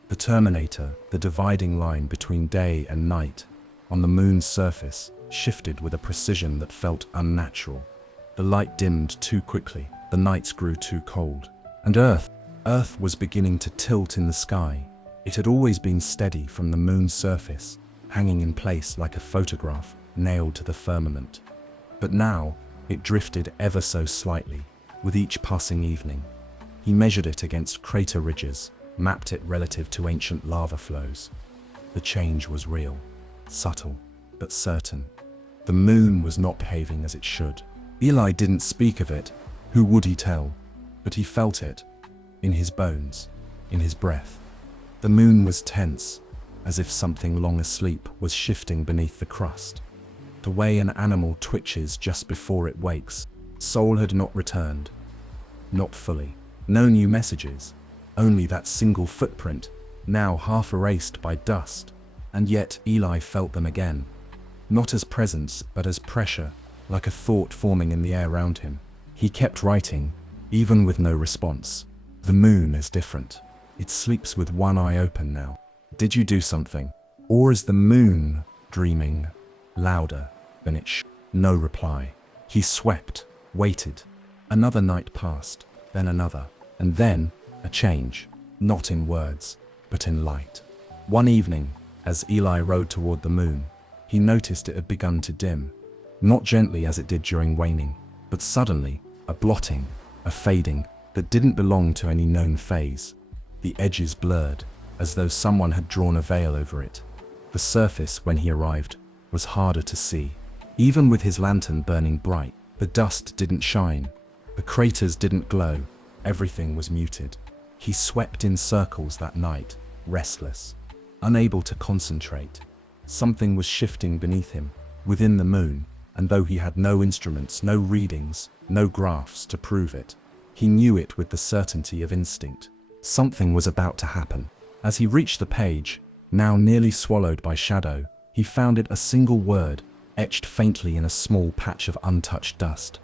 The terminator, the dividing line between day and night, on the moon's surface, shifted with a precision that felt unnatural. The light dimmed too quickly, the nights grew too cold. And Earth was beginning to tilt in the sky. It had always been steady from the moon's surface, hanging in place like a photograph nailed to the firmament. But now, it drifted ever so slightly, with each passing evening. He measured it against crater ridges, mapped it relative to ancient lava flows. The change was real, subtle, but certain. The moon was not behaving as it should. Eli didn't speak of it. Who would he tell? But he felt it, in his bones, in his breath. The moon was tense, as if something long asleep was shifting beneath the crust. The way an animal twitches just before it wakes. Soul had not returned. Not fully. No new messages. Only that single footprint, now half erased by dust. And yet Eli felt them again. Not as presence, but as pressure, like a thought forming in the air around him. He kept writing, even with no response. The moon is different. It sleeps with one eye open now. Did you do something? Or is the moon dreaming? Louder than it should. No reply. He swept, waited. Another night passed, then another, and then a change. Not in words, but in light. One evening, as Eli rode toward the moon, he noticed it had begun to dim. Not gently as it did during waning, but suddenly, a blotting, a fading that didn't belong to any known phase. The edges blurred, as though someone had drawn a veil over it. The surface, when he arrived, was harder to see. Even with his lantern burning bright, the dust didn't shine. The craters didn't glow. Everything was muted. He swept in circles that night, restless, unable to concentrate. Something was shifting beneath him, within the moon, and though he had no instruments, no readings, no graphs to prove it, he knew it with the certainty of instinct. Something was about to happen. As he reached the page, now nearly swallowed by shadow, he found it a single word, etched faintly in a small patch of untouched dust.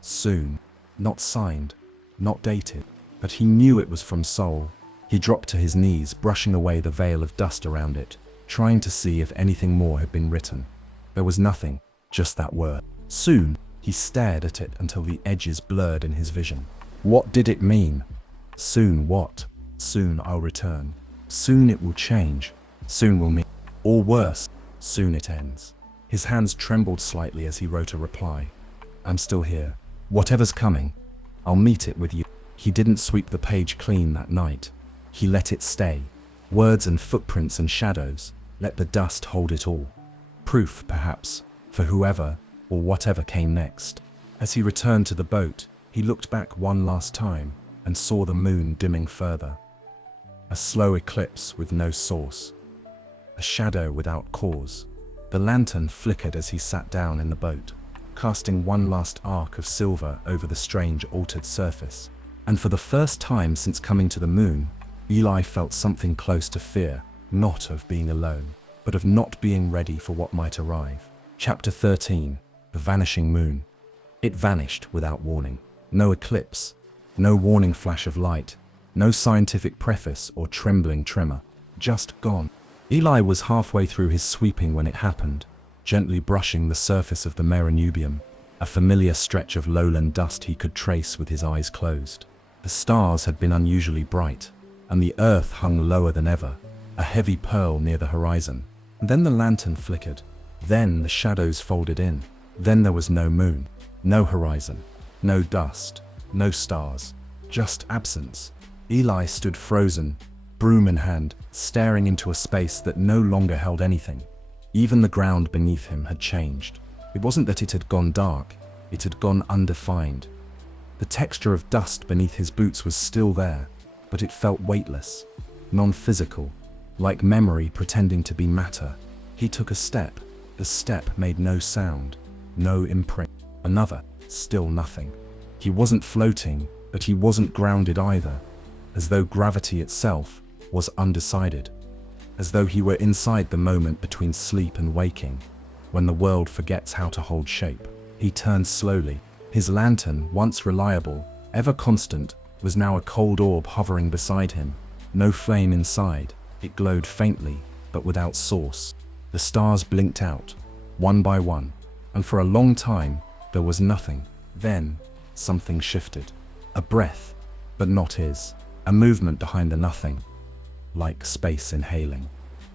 Soon. Not signed, not dated, but he knew it was from Soul. He dropped to his knees, brushing away the veil of dust around it, trying to see if anything more had been written. There was nothing, just that word. Soon, he stared at it until the edges blurred in his vision. What did it mean? Soon what? Soon I'll return. Soon it will change. Soon will mean. Or worse, soon it ends. His hands trembled slightly as he wrote a reply. I'm still here. Whatever's coming, I'll meet it with you. He didn't sweep the page clean that night. He let it stay. Words and footprints and shadows. Let the dust hold it all. Proof, perhaps, for whoever or whatever came next. As he returned to the boat, he looked back one last time and saw the moon dimming further. A slow eclipse with no source. A shadow without cause. The lantern flickered as he sat down in the boat, casting one last arc of silver over the strange altered surface. And for the first time since coming to the moon, Eli felt something close to fear, not of being alone, but of not being ready for what might arrive. Chapter 13. The Vanishing Moon. It vanished without warning. No eclipse, no warning flash of light, no scientific preface or trembling tremor. Just gone. Eli was halfway through his sweeping when it happened, gently brushing the surface of the Meranubium, a familiar stretch of lowland dust he could trace with his eyes closed. The stars had been unusually bright, and the earth hung lower than ever, a heavy pearl near the horizon. Then the lantern flickered. Then the shadows folded in. Then there was no moon, no horizon, no dust, no stars, just absence. Eli stood frozen, broom in hand, staring into a space that no longer held anything. Even the ground beneath him had changed. It wasn't that it had gone dark, it had gone undefined. The texture of dust beneath his boots was still there, but it felt weightless, non-physical, like memory pretending to be matter. He took a step. The step made no sound, no imprint. Another, still nothing. He wasn't floating, but he wasn't grounded either, as though gravity itself was undecided. As though he were inside the moment between sleep and waking, when the world forgets how to hold shape. He turned slowly. His lantern, once reliable, ever constant, was now a cold orb hovering beside him. No flame inside. It glowed faintly, but without source. The stars blinked out, one by one, and for a long time, there was nothing. Then, something shifted. A breath, but not his. A movement behind the nothing. Like space inhaling,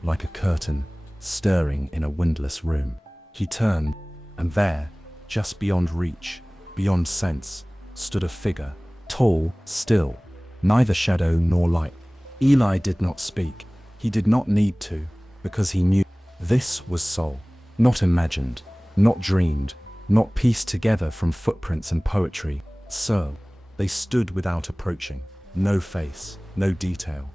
like a curtain stirring in a windless room. He turned, and there, just beyond reach, beyond sense, stood a figure, tall, still, neither shadow nor light. Eli did not speak. He did not need to, because he knew this was Soul. Not imagined, not dreamed, not pieced together from footprints and poetry. So, they stood without approaching. No face, no detail,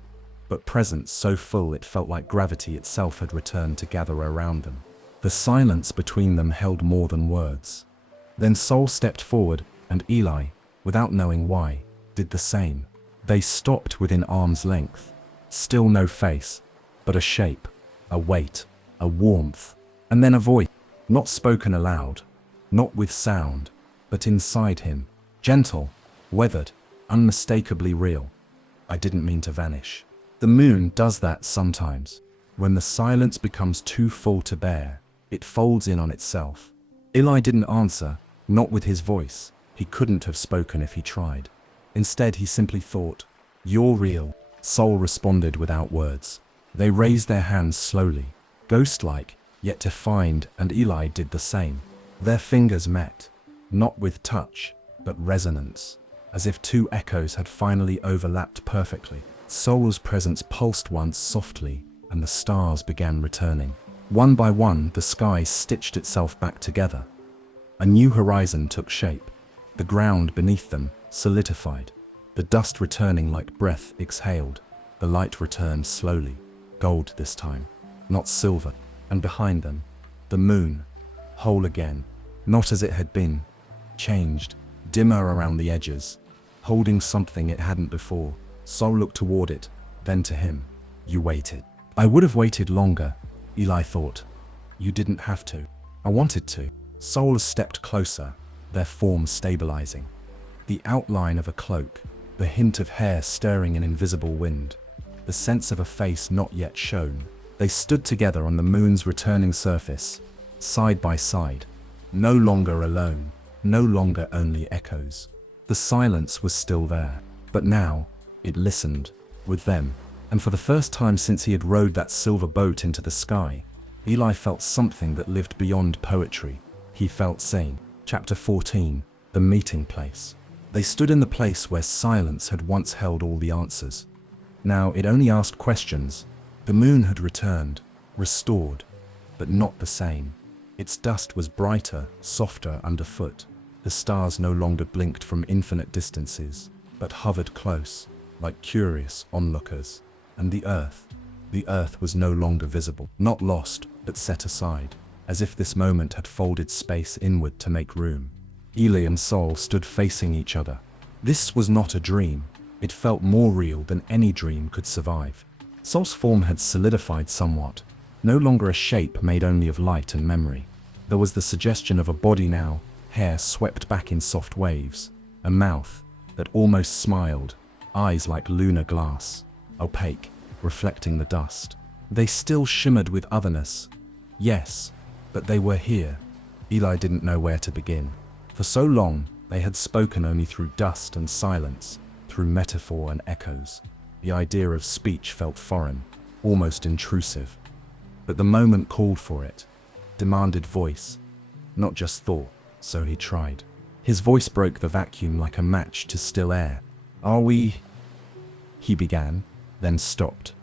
but presence so full it felt like gravity itself had returned to gather around them. The silence between them held more than words. Then Soul stepped forward, and Eli, without knowing why, did the same. They stopped within arm's length. Still no face, but a shape, a weight, a warmth, and then a voice, not spoken aloud, not with sound, but inside him, gentle, weathered, unmistakably real. I didn't mean to vanish. The moon does that sometimes. When the silence becomes too full to bear, it folds in on itself. Eli didn't answer, not with his voice. He couldn't have spoken if he tried. Instead, he simply thought, "You're real." Soul responded without words. They raised their hands slowly, ghost-like, yet defined, and Eli did the same. Their fingers met, not with touch, but resonance, as if two echoes had finally overlapped perfectly. Soul's presence pulsed once softly, and the stars began returning. One by one, the sky stitched itself back together. A new horizon took shape. The ground beneath them solidified. The dust returning like breath exhaled. The light returned slowly, gold this time, not silver. And behind them, the moon, whole again, not as it had been, changed, dimmer around the edges, holding something it hadn't before. Sol looked toward it, then to him. You waited. I would have waited longer, Eli thought. You didn't have to. I wanted to. Sol stepped closer, their forms stabilizing. The outline of a cloak, the hint of hair stirring in invisible wind, the sense of a face not yet shown. They stood together on the moon's returning surface, side by side, no longer alone, no longer only echoes. The silence was still there, but now it listened, with them. And for the first time since he had rowed that silver boat into the sky, Eli felt something that lived beyond poetry. He felt sane. Chapter 14, The Meeting Place. They stood in the place where silence had once held all the answers. Now it only asked questions. The moon had returned, restored, but not the same. Its dust was brighter, softer underfoot. The stars no longer blinked from infinite distances, but hovered close, like curious onlookers. And the earth was no longer visible, not lost, but set aside, as if this moment had folded space inward to make room. Eli and Sol stood facing each other. This was not a dream. It felt more real than any dream could survive. Sol's form had solidified somewhat, no longer a shape made only of light and memory. There was the suggestion of a body now, hair swept back in soft waves, a mouth that almost smiled, eyes like lunar glass, opaque, reflecting the dust. They still shimmered with otherness. Yes, but they were here. Eli didn't know where to begin. For so long, they had spoken only through dust and silence, through metaphor and echoes. The idea of speech felt foreign, almost intrusive. But the moment called for it, demanded voice, not just thought, so he tried. His voice broke the vacuum like a match to still air. Are we? He began, then stopped.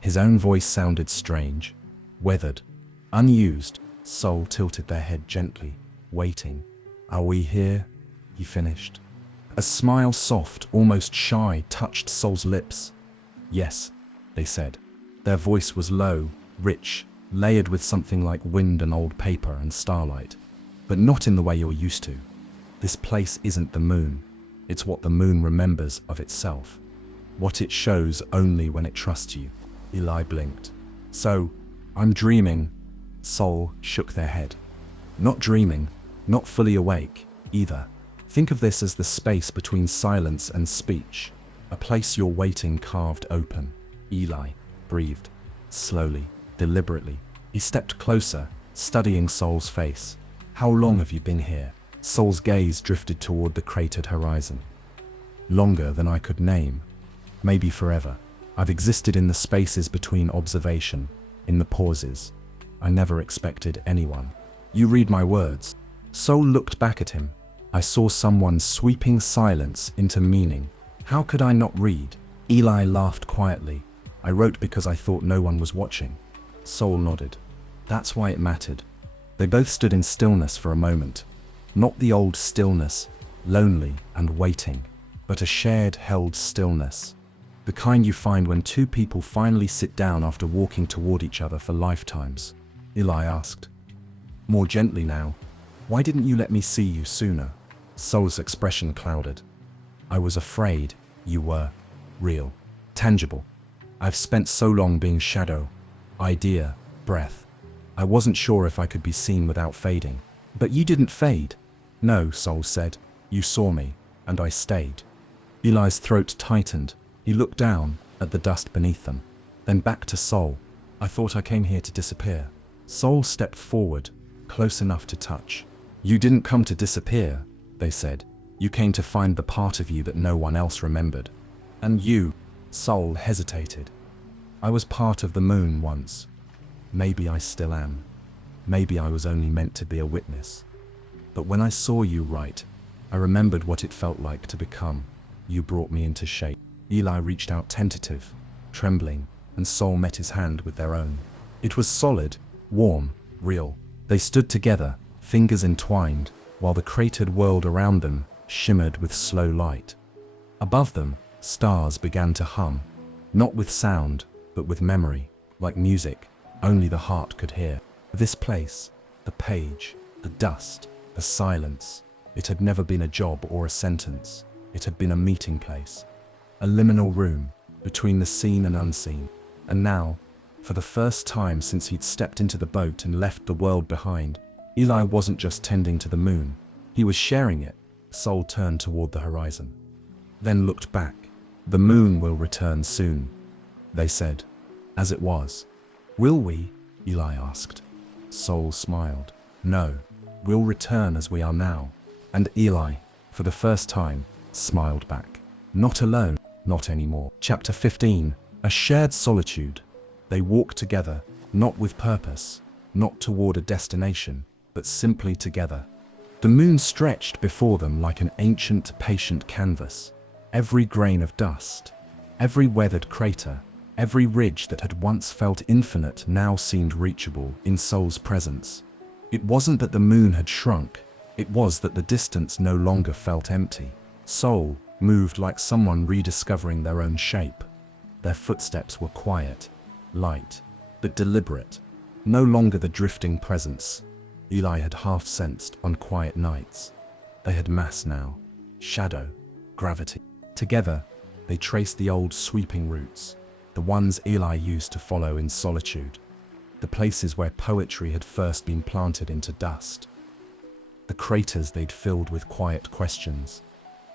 His own voice sounded strange, weathered, unused. Sol tilted their head gently, waiting. Are we here? He finished. A smile, soft, almost shy, touched Sol's lips. Yes, they said. Their voice was low, rich, layered with something like wind and old paper and starlight. But not in the way you're used to. This place isn't the moon. It's what the moon remembers of itself. What it shows only when it trusts you. Eli blinked. So, I'm dreaming. Sol shook their head. Not dreaming, not fully awake, either. Think of this as the space between silence and speech. A place you're waiting carved open. Eli breathed, slowly, deliberately. He stepped closer, studying Sol's face. How long have you been here? Sol's gaze drifted toward the cratered horizon. Longer than I could name. Maybe forever. I've existed in the spaces between observation, in the pauses. I never expected anyone. You read my words. Sol looked back at him. I saw someone sweeping silence into meaning. How could I not read? Eli laughed quietly. I wrote because I thought no one was watching. Sol nodded. That's why it mattered. They both stood in stillness for a moment. Not the old stillness, lonely and waiting, but a shared, held stillness. The kind you find when two people finally sit down after walking toward each other for lifetimes. Eli asked. More gently now. Why didn't you let me see you sooner? Sol's expression clouded. I was afraid you were real, tangible. I've spent so long being shadow, idea, breath. I wasn't sure if I could be seen without fading. But you didn't fade. No, Sol said. You saw me, and I stayed. Eli's throat tightened. He looked down at the dust beneath them, then back to Sol. I thought I came here to disappear. Sol stepped forward, close enough to touch. You didn't come to disappear, they said. You came to find the part of you that no one else remembered. And you, Sol hesitated. I was part of the moon once. Maybe I still am. Maybe I was only meant to be a witness. But when I saw you write, I remembered what it felt like to become. You brought me into shape. Eli reached out tentative, trembling, and Sol met his hand with their own. It was solid, warm, real. They stood together, fingers entwined, while the cratered world around them shimmered with slow light. Above them, Stars began to hum, not with sound, but with memory, like music only the heart could hear. This place, the page, the dust, the silence, it had never been a job or a sentence. It had been a meeting place, a liminal room between the seen and unseen. And now, for the first time since he'd stepped into the boat and left the world behind, Eli wasn't just tending to the moon, he was sharing it. Sol turned toward the horizon, then looked back. The moon will return soon, they said, as it was. Will we? Eli asked. Sol smiled. No, we'll return as we are now. And Eli, for the first time, smiled back. Not alone, not anymore. Chapter 15, A Shared Solitude. They walked together, not with purpose, not toward a destination, but simply together. The moon stretched before them like an ancient, patient canvas. Every grain of dust, every weathered crater, every ridge that had once felt infinite now seemed reachable in Sol's presence. It wasn't that the moon had shrunk, it was that the distance no longer felt empty. Sol moved like someone rediscovering their own shape. Their footsteps were quiet, light, but deliberate. No longer the drifting presence Eli had half sensed on quiet nights. They had mass now, shadow, gravity. Together, they traced the old sweeping routes, the ones Eli used to follow in solitude, the places where poetry had first been planted into dust, the craters they'd filled with quiet questions,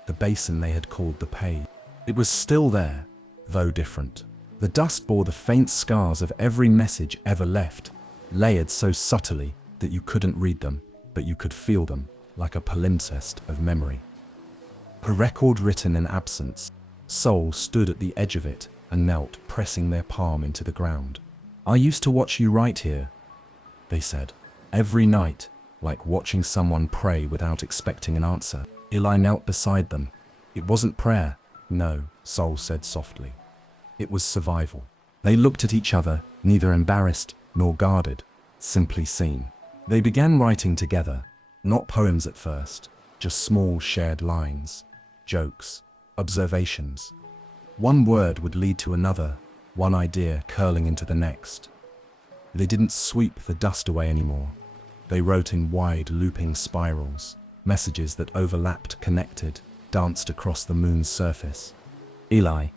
the basin they had called the page. It was still there, though different. The dust bore the faint scars of every message ever left, layered so subtly that you couldn't read them, but you could feel them, like a palimpsest of memory. A record written in absence. Sol stood at the edge of it and knelt, pressing their palm into the ground. I used to watch you write here, they said. Every night, like watching someone pray without expecting an answer. Eli knelt beside them. It wasn't prayer, no, Sol said softly. It was survival. They looked at each other, neither embarrassed nor guarded, simply seen. They began writing together, not poems at first, just small shared lines, jokes, observations. One word would lead to another, one idea curling into the next. They didn't sweep the dust away anymore. They wrote in wide, looping spirals, messages that overlapped, connected, danced across the moon's surface. Eli,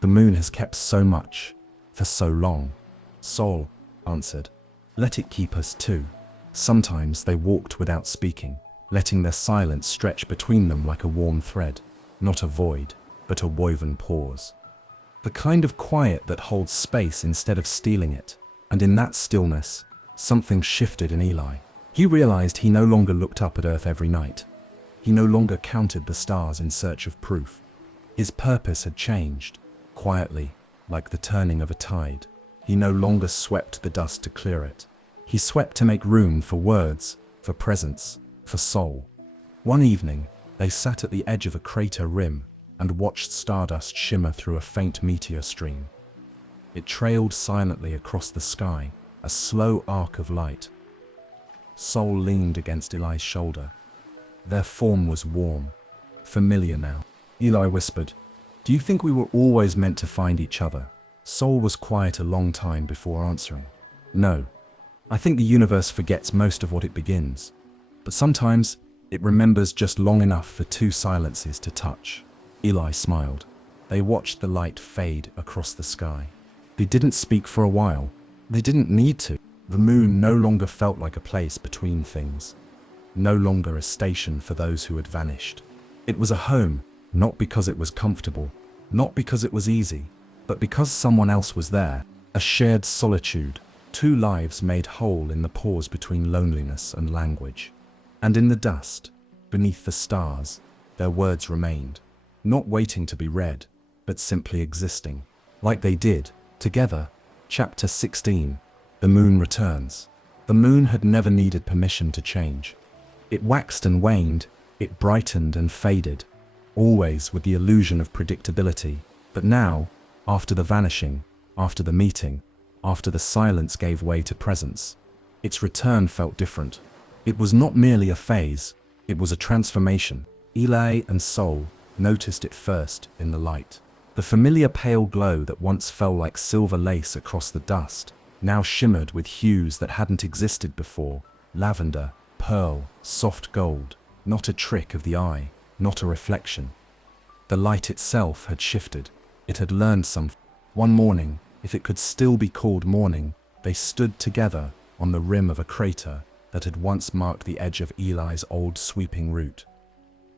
the moon has kept so much, for so long. Sol answered, let it keep us too. Sometimes they walked without speaking, letting their silence stretch between them like a warm thread, not a void, but a woven pause. The kind of quiet that holds space instead of stealing it. And in that stillness, something shifted in Eli. He realized he no longer looked up at Earth every night. He no longer counted the stars in search of proof. His purpose had changed, quietly, like the turning of a tide. He no longer swept the dust to clear it. He swept to make room for words, for presence, for soul. One evening, they sat at the edge of a crater rim and watched stardust shimmer through a faint meteor stream. It trailed silently across the sky, a slow arc of light. Sol leaned against Eli's shoulder. Their form was warm, familiar now. Eli whispered, do you think we were always meant to find each other? Sol was quiet a long time before answering. No. I think the universe forgets most of what it begins, but sometimes it remembers just long enough for two silences to touch. Eli smiled. They watched the light fade across the sky. They didn't speak for a while. They didn't need to. The moon no longer felt like a place between things, no longer a station for those who had vanished. It was a home, not because it was comfortable, not because it was easy, but because someone else was there. A shared solitude, two lives made whole in the pause between loneliness and language. And in the dust, beneath the stars, their words remained, not waiting to be read, but simply existing, like they did, together. Chapter 16, The Moon Returns. The moon had never needed permission to change. It waxed and waned, it brightened and faded, always with the illusion of predictability. But now, after the vanishing, after the meeting, after the silence gave way to presence, its return felt different. It was not merely a phase, it was a transformation. Eli and Sol noticed it first in the light. The familiar pale glow that once fell like silver lace across the dust now shimmered with hues that hadn't existed before: lavender, pearl, soft gold. Not a trick of the eye, not a reflection. The light itself had shifted. It had learned something. One morning, if it could still be called morning, they stood together on the rim of a crater that had once marked the edge of Eli's old sweeping route.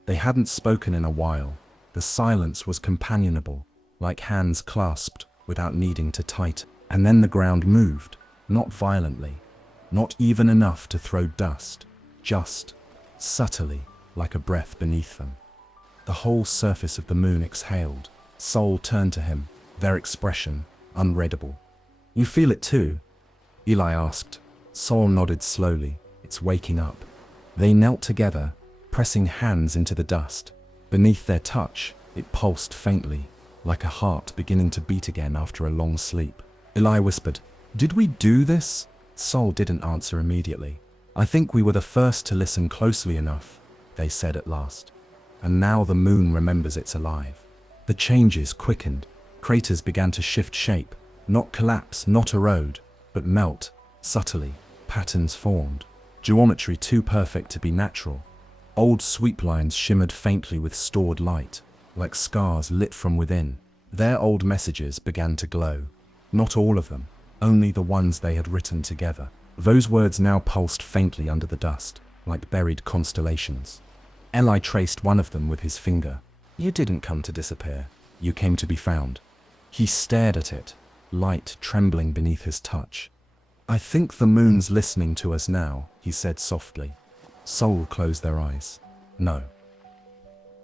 They hadn't spoken in a while. The silence was companionable, like hands clasped without needing to tighten. And then the ground moved, not violently, not even enough to throw dust, just subtly, like a breath beneath them. The whole surface of the moon exhaled. Sol turned to him, their expression unreadable. "You feel it too?" Eli asked. Sol nodded slowly. "It's waking up." They knelt together, pressing hands into the dust. Beneath their touch, it pulsed faintly, like a heart beginning to beat again after a long sleep. Eli whispered, "Did we do this?" Sol didn't answer immediately. "I think we were the first to listen closely enough," they said at last. "And now the moon remembers it's alive." The changes quickened. Craters began to shift shape, not collapse, not erode, but melt, subtly. Patterns formed, geometry too perfect to be natural. Old sweep lines shimmered faintly with stored light, like scars lit from within. Their old messages began to glow. Not all of them, only the ones they had written together. Those words now pulsed faintly under the dust, like buried constellations. Eli traced one of them with his finger. "You didn't come to disappear. You came to be found." He stared at it, light trembling beneath his touch. "I think the moon's listening to us now," he said softly. Sol closed their eyes. "No.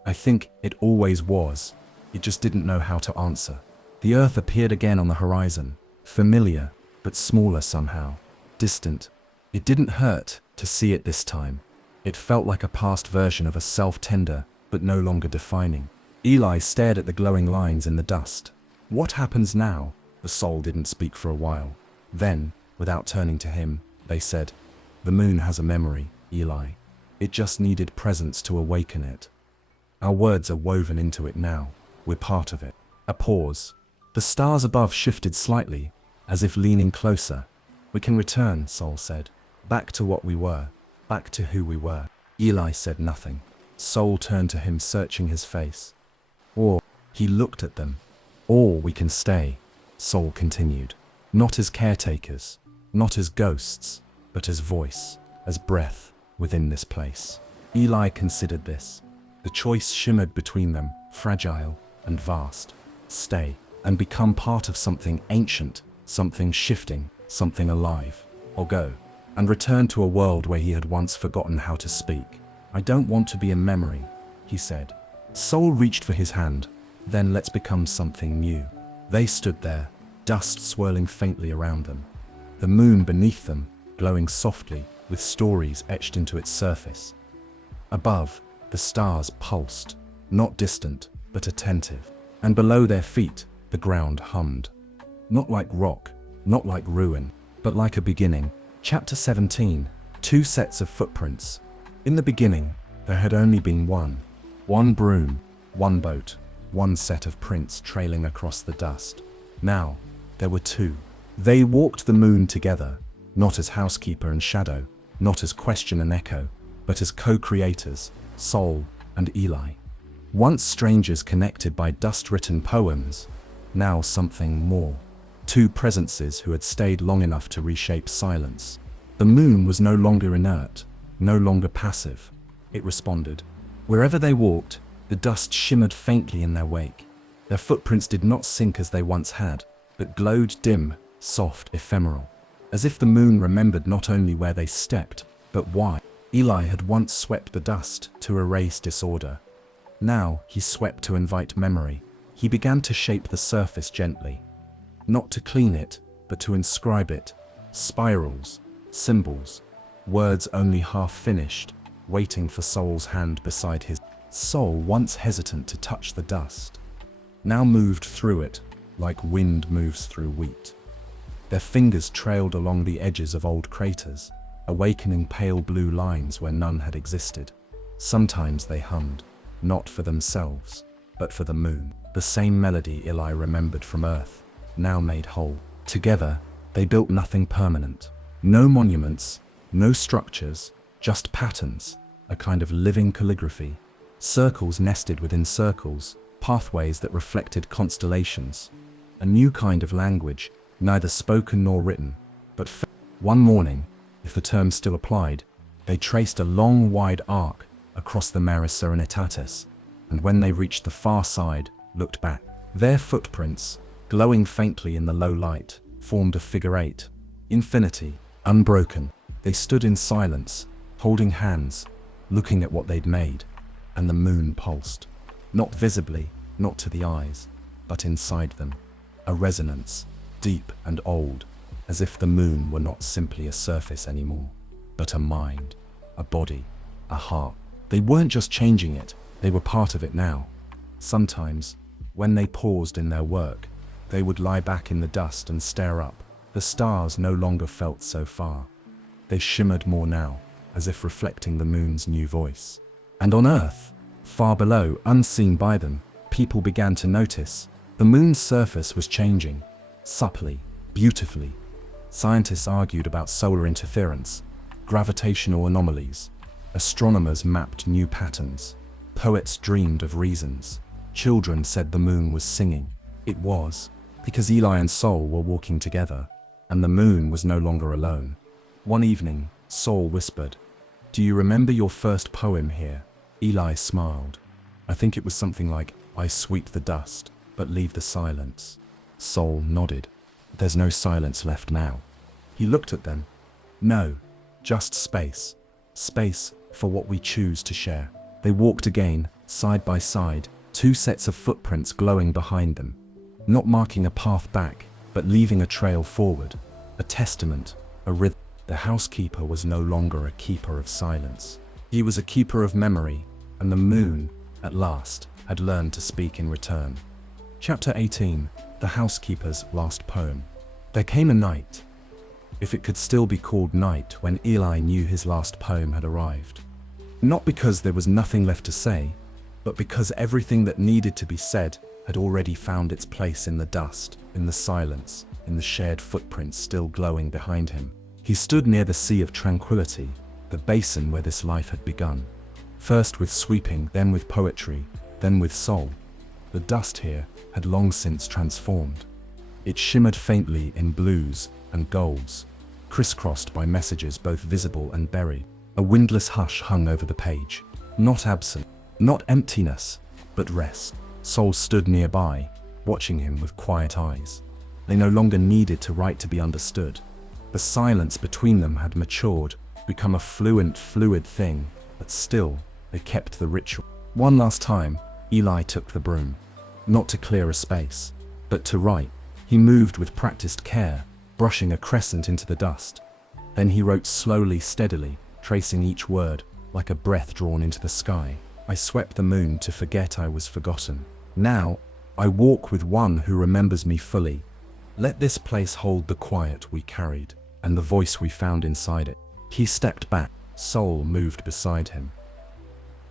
I think it always was. It just didn't know how to answer." The earth appeared again on the horizon, familiar, but smaller somehow, distant. It didn't hurt to see it this time. It felt like a past version of a self tender, but no longer defining. Eli stared at the glowing lines in the dust. "What happens now?" The soul didn't speak for a while. Then, without turning to him, they said, "The moon has a memory, Eli. It just needed presence to awaken it. Our words are woven into it now. We're part of it." A pause. The stars above shifted slightly, as if leaning closer. "We can return," Sol said. "Back to what we were. Back to who we were." Eli said nothing. Sol turned to him, searching his face. "Or," he looked at them. "Or we can stay," Sol continued. "Not as caretakers, not as ghosts, but as voice, as breath within this place." Eli considered this. The choice shimmered between them, fragile and vast. Stay and become part of something ancient, something shifting, something alive. Or go and return to a world where he had once forgotten how to speak. "I don't want to be a memory," he said. Sol reached for his hand. "Then let's become something new." They stood there, dust swirling faintly around them. The moon beneath them, glowing softly, with stories etched into its surface. Above, the stars pulsed, not distant, but attentive. And below their feet, the ground hummed. Not like rock, not like ruin, but like a beginning. Chapter 17. 2 sets of footprints. In the beginning, there had only been one. One broom, one boat, one set of prints trailing across the dust. Now, there were 2. They walked the moon together, not as housekeeper and shadow, not as question and echo, but as co-creators, Sol and Eli. Once strangers connected by dust-written poems, now something more. 2 presences who had stayed long enough to reshape silence. The moon was no longer inert, no longer passive. It responded. Wherever they walked, the dust shimmered faintly in their wake. Their footprints did not sink as they once had, but glowed dim, soft, ephemeral. As if the moon remembered not only where they stepped, but why. Eli had once swept the dust to erase disorder. Now he swept to invite memory. He began to shape the surface gently. Not to clean it, but to inscribe it. Spirals, symbols, words only half finished, waiting for Sol's hand beside his. Sol, once hesitant to touch the dust, now moved through it like wind moves through wheat. Their fingers trailed along the edges of old craters, awakening pale blue lines where none had existed. Sometimes they hummed, not for themselves, but for the moon. the same melody Eli remembered from Earth, now made whole. Together, they built nothing permanent. No monuments, no structures, just patterns, a kind of living calligraphy. Circles nested within circles, pathways that reflected constellations. A new kind of language, neither spoken nor written, but one morning, if the term still applied, they traced a long, wide arc across the Mare Serenitatis, and when they reached the far side, looked back. Their footprints, glowing faintly in the low light, formed a figure eight. Infinity, unbroken. They stood in silence, holding hands, looking at what they'd made, and the moon pulsed. Not visibly, not to the eyes, but inside them. A resonance, deep and old, as if the moon were not simply a surface anymore, but a mind, a body, a heart. They weren't just changing it, they were part of it now. Sometimes, when they paused in their work, they would lie back in the dust and stare up. The stars no longer felt so far. They shimmered more now, as if reflecting the moon's new voice. And on Earth, far below, unseen by them, people began to notice. The moon's surface was changing, subtly, beautifully. Scientists argued about solar interference, gravitational anomalies. Astronomers mapped new patterns. Poets dreamed of reasons. Children said the moon was singing. It was, because Eli and Sol were walking together, and the moon was no longer alone. One evening, Sol whispered, "Do you remember your first poem here?" Eli smiled. "I think it was something like, 'I sweep the dust, but leave the silence.'" Sol nodded. "There's no silence left now." He looked at them. "No, just space. Space for what we choose to share." They walked again, side by side, two sets of footprints glowing behind them. Not marking a path back, but leaving a trail forward. A testament, a rhythm. The housekeeper was no longer a keeper of silence. He was a keeper of memory, and the moon, at last, had learned to speak in return. Chapter 18, The Housekeeper's Last Poem. There came a night, if it could still be called night, when Eli knew his last poem had arrived. Not because there was nothing left to say, but because everything that needed to be said had already found its place in the dust, in the silence, in the shared footprints still glowing behind him. He stood near the sea of tranquility, the basin where this life had begun. First with sweeping, then with poetry, then with soul. The dust here had long since transformed. It shimmered faintly in blues and golds, crisscrossed by messages both visible and buried. A windless hush hung over the page. Not absent, not emptiness, but rest. Sol stood nearby, watching him with quiet eyes. They no longer needed to write to be understood. The silence between them had matured, become a fluid thing, but still, they kept the ritual. One last time, Eli took the broom. Not to clear a space, but to write. He moved with practiced care, brushing a crescent into the dust. Then he wrote slowly, steadily, tracing each word, like a breath drawn into the sky. "I swept the moon to forget I was forgotten. Now, I walk with one who remembers me fully. Let this place hold the quiet we carried, and the voice we found inside it." He stepped back. Sol moved beside him.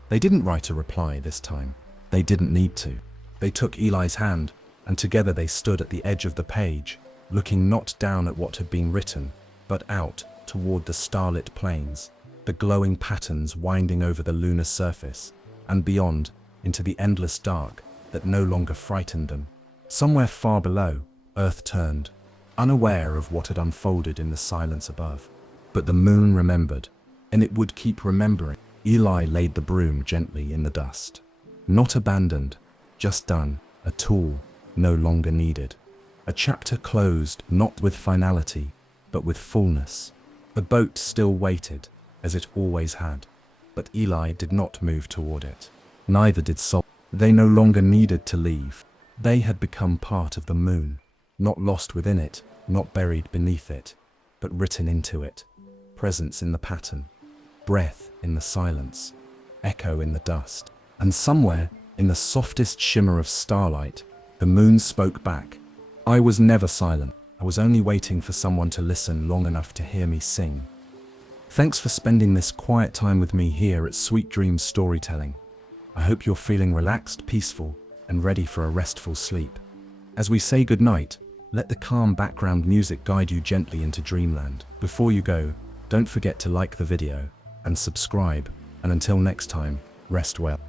They didn't write a reply this time. They didn't need to. They took Eli's hand, and together they stood at the edge of the page, looking not down at what had been written, but out toward the starlit plains, the glowing patterns winding over the lunar surface, and beyond, into the endless dark that no longer frightened them. Somewhere far below, Earth turned, unaware of what had unfolded in the silence above. But the moon remembered, and it would keep remembering. Eli laid the broom gently in the dust. Not abandoned, just done, a tool no longer needed. A chapter closed, not with finality, but with fullness. The boat still waited, as it always had, but Eli did not move toward it. Neither did Sol. They no longer needed to leave. They had become part of the moon, not lost within it, not buried beneath it, but written into it. Presence in the pattern, breath in the silence, echo in the dust. And somewhere, in the softest shimmer of starlight, the moon spoke back. "I was never silent. I was only waiting for someone to listen long enough to hear me sing." Thanks for spending this quiet time with me here at Sweet Dreams Storytelling. I hope you're feeling relaxed, peaceful, and ready for a restful sleep. As we say goodnight, let the calm background music guide you gently into dreamland. Before you go, don't forget to like the video and subscribe, and until next time, rest well.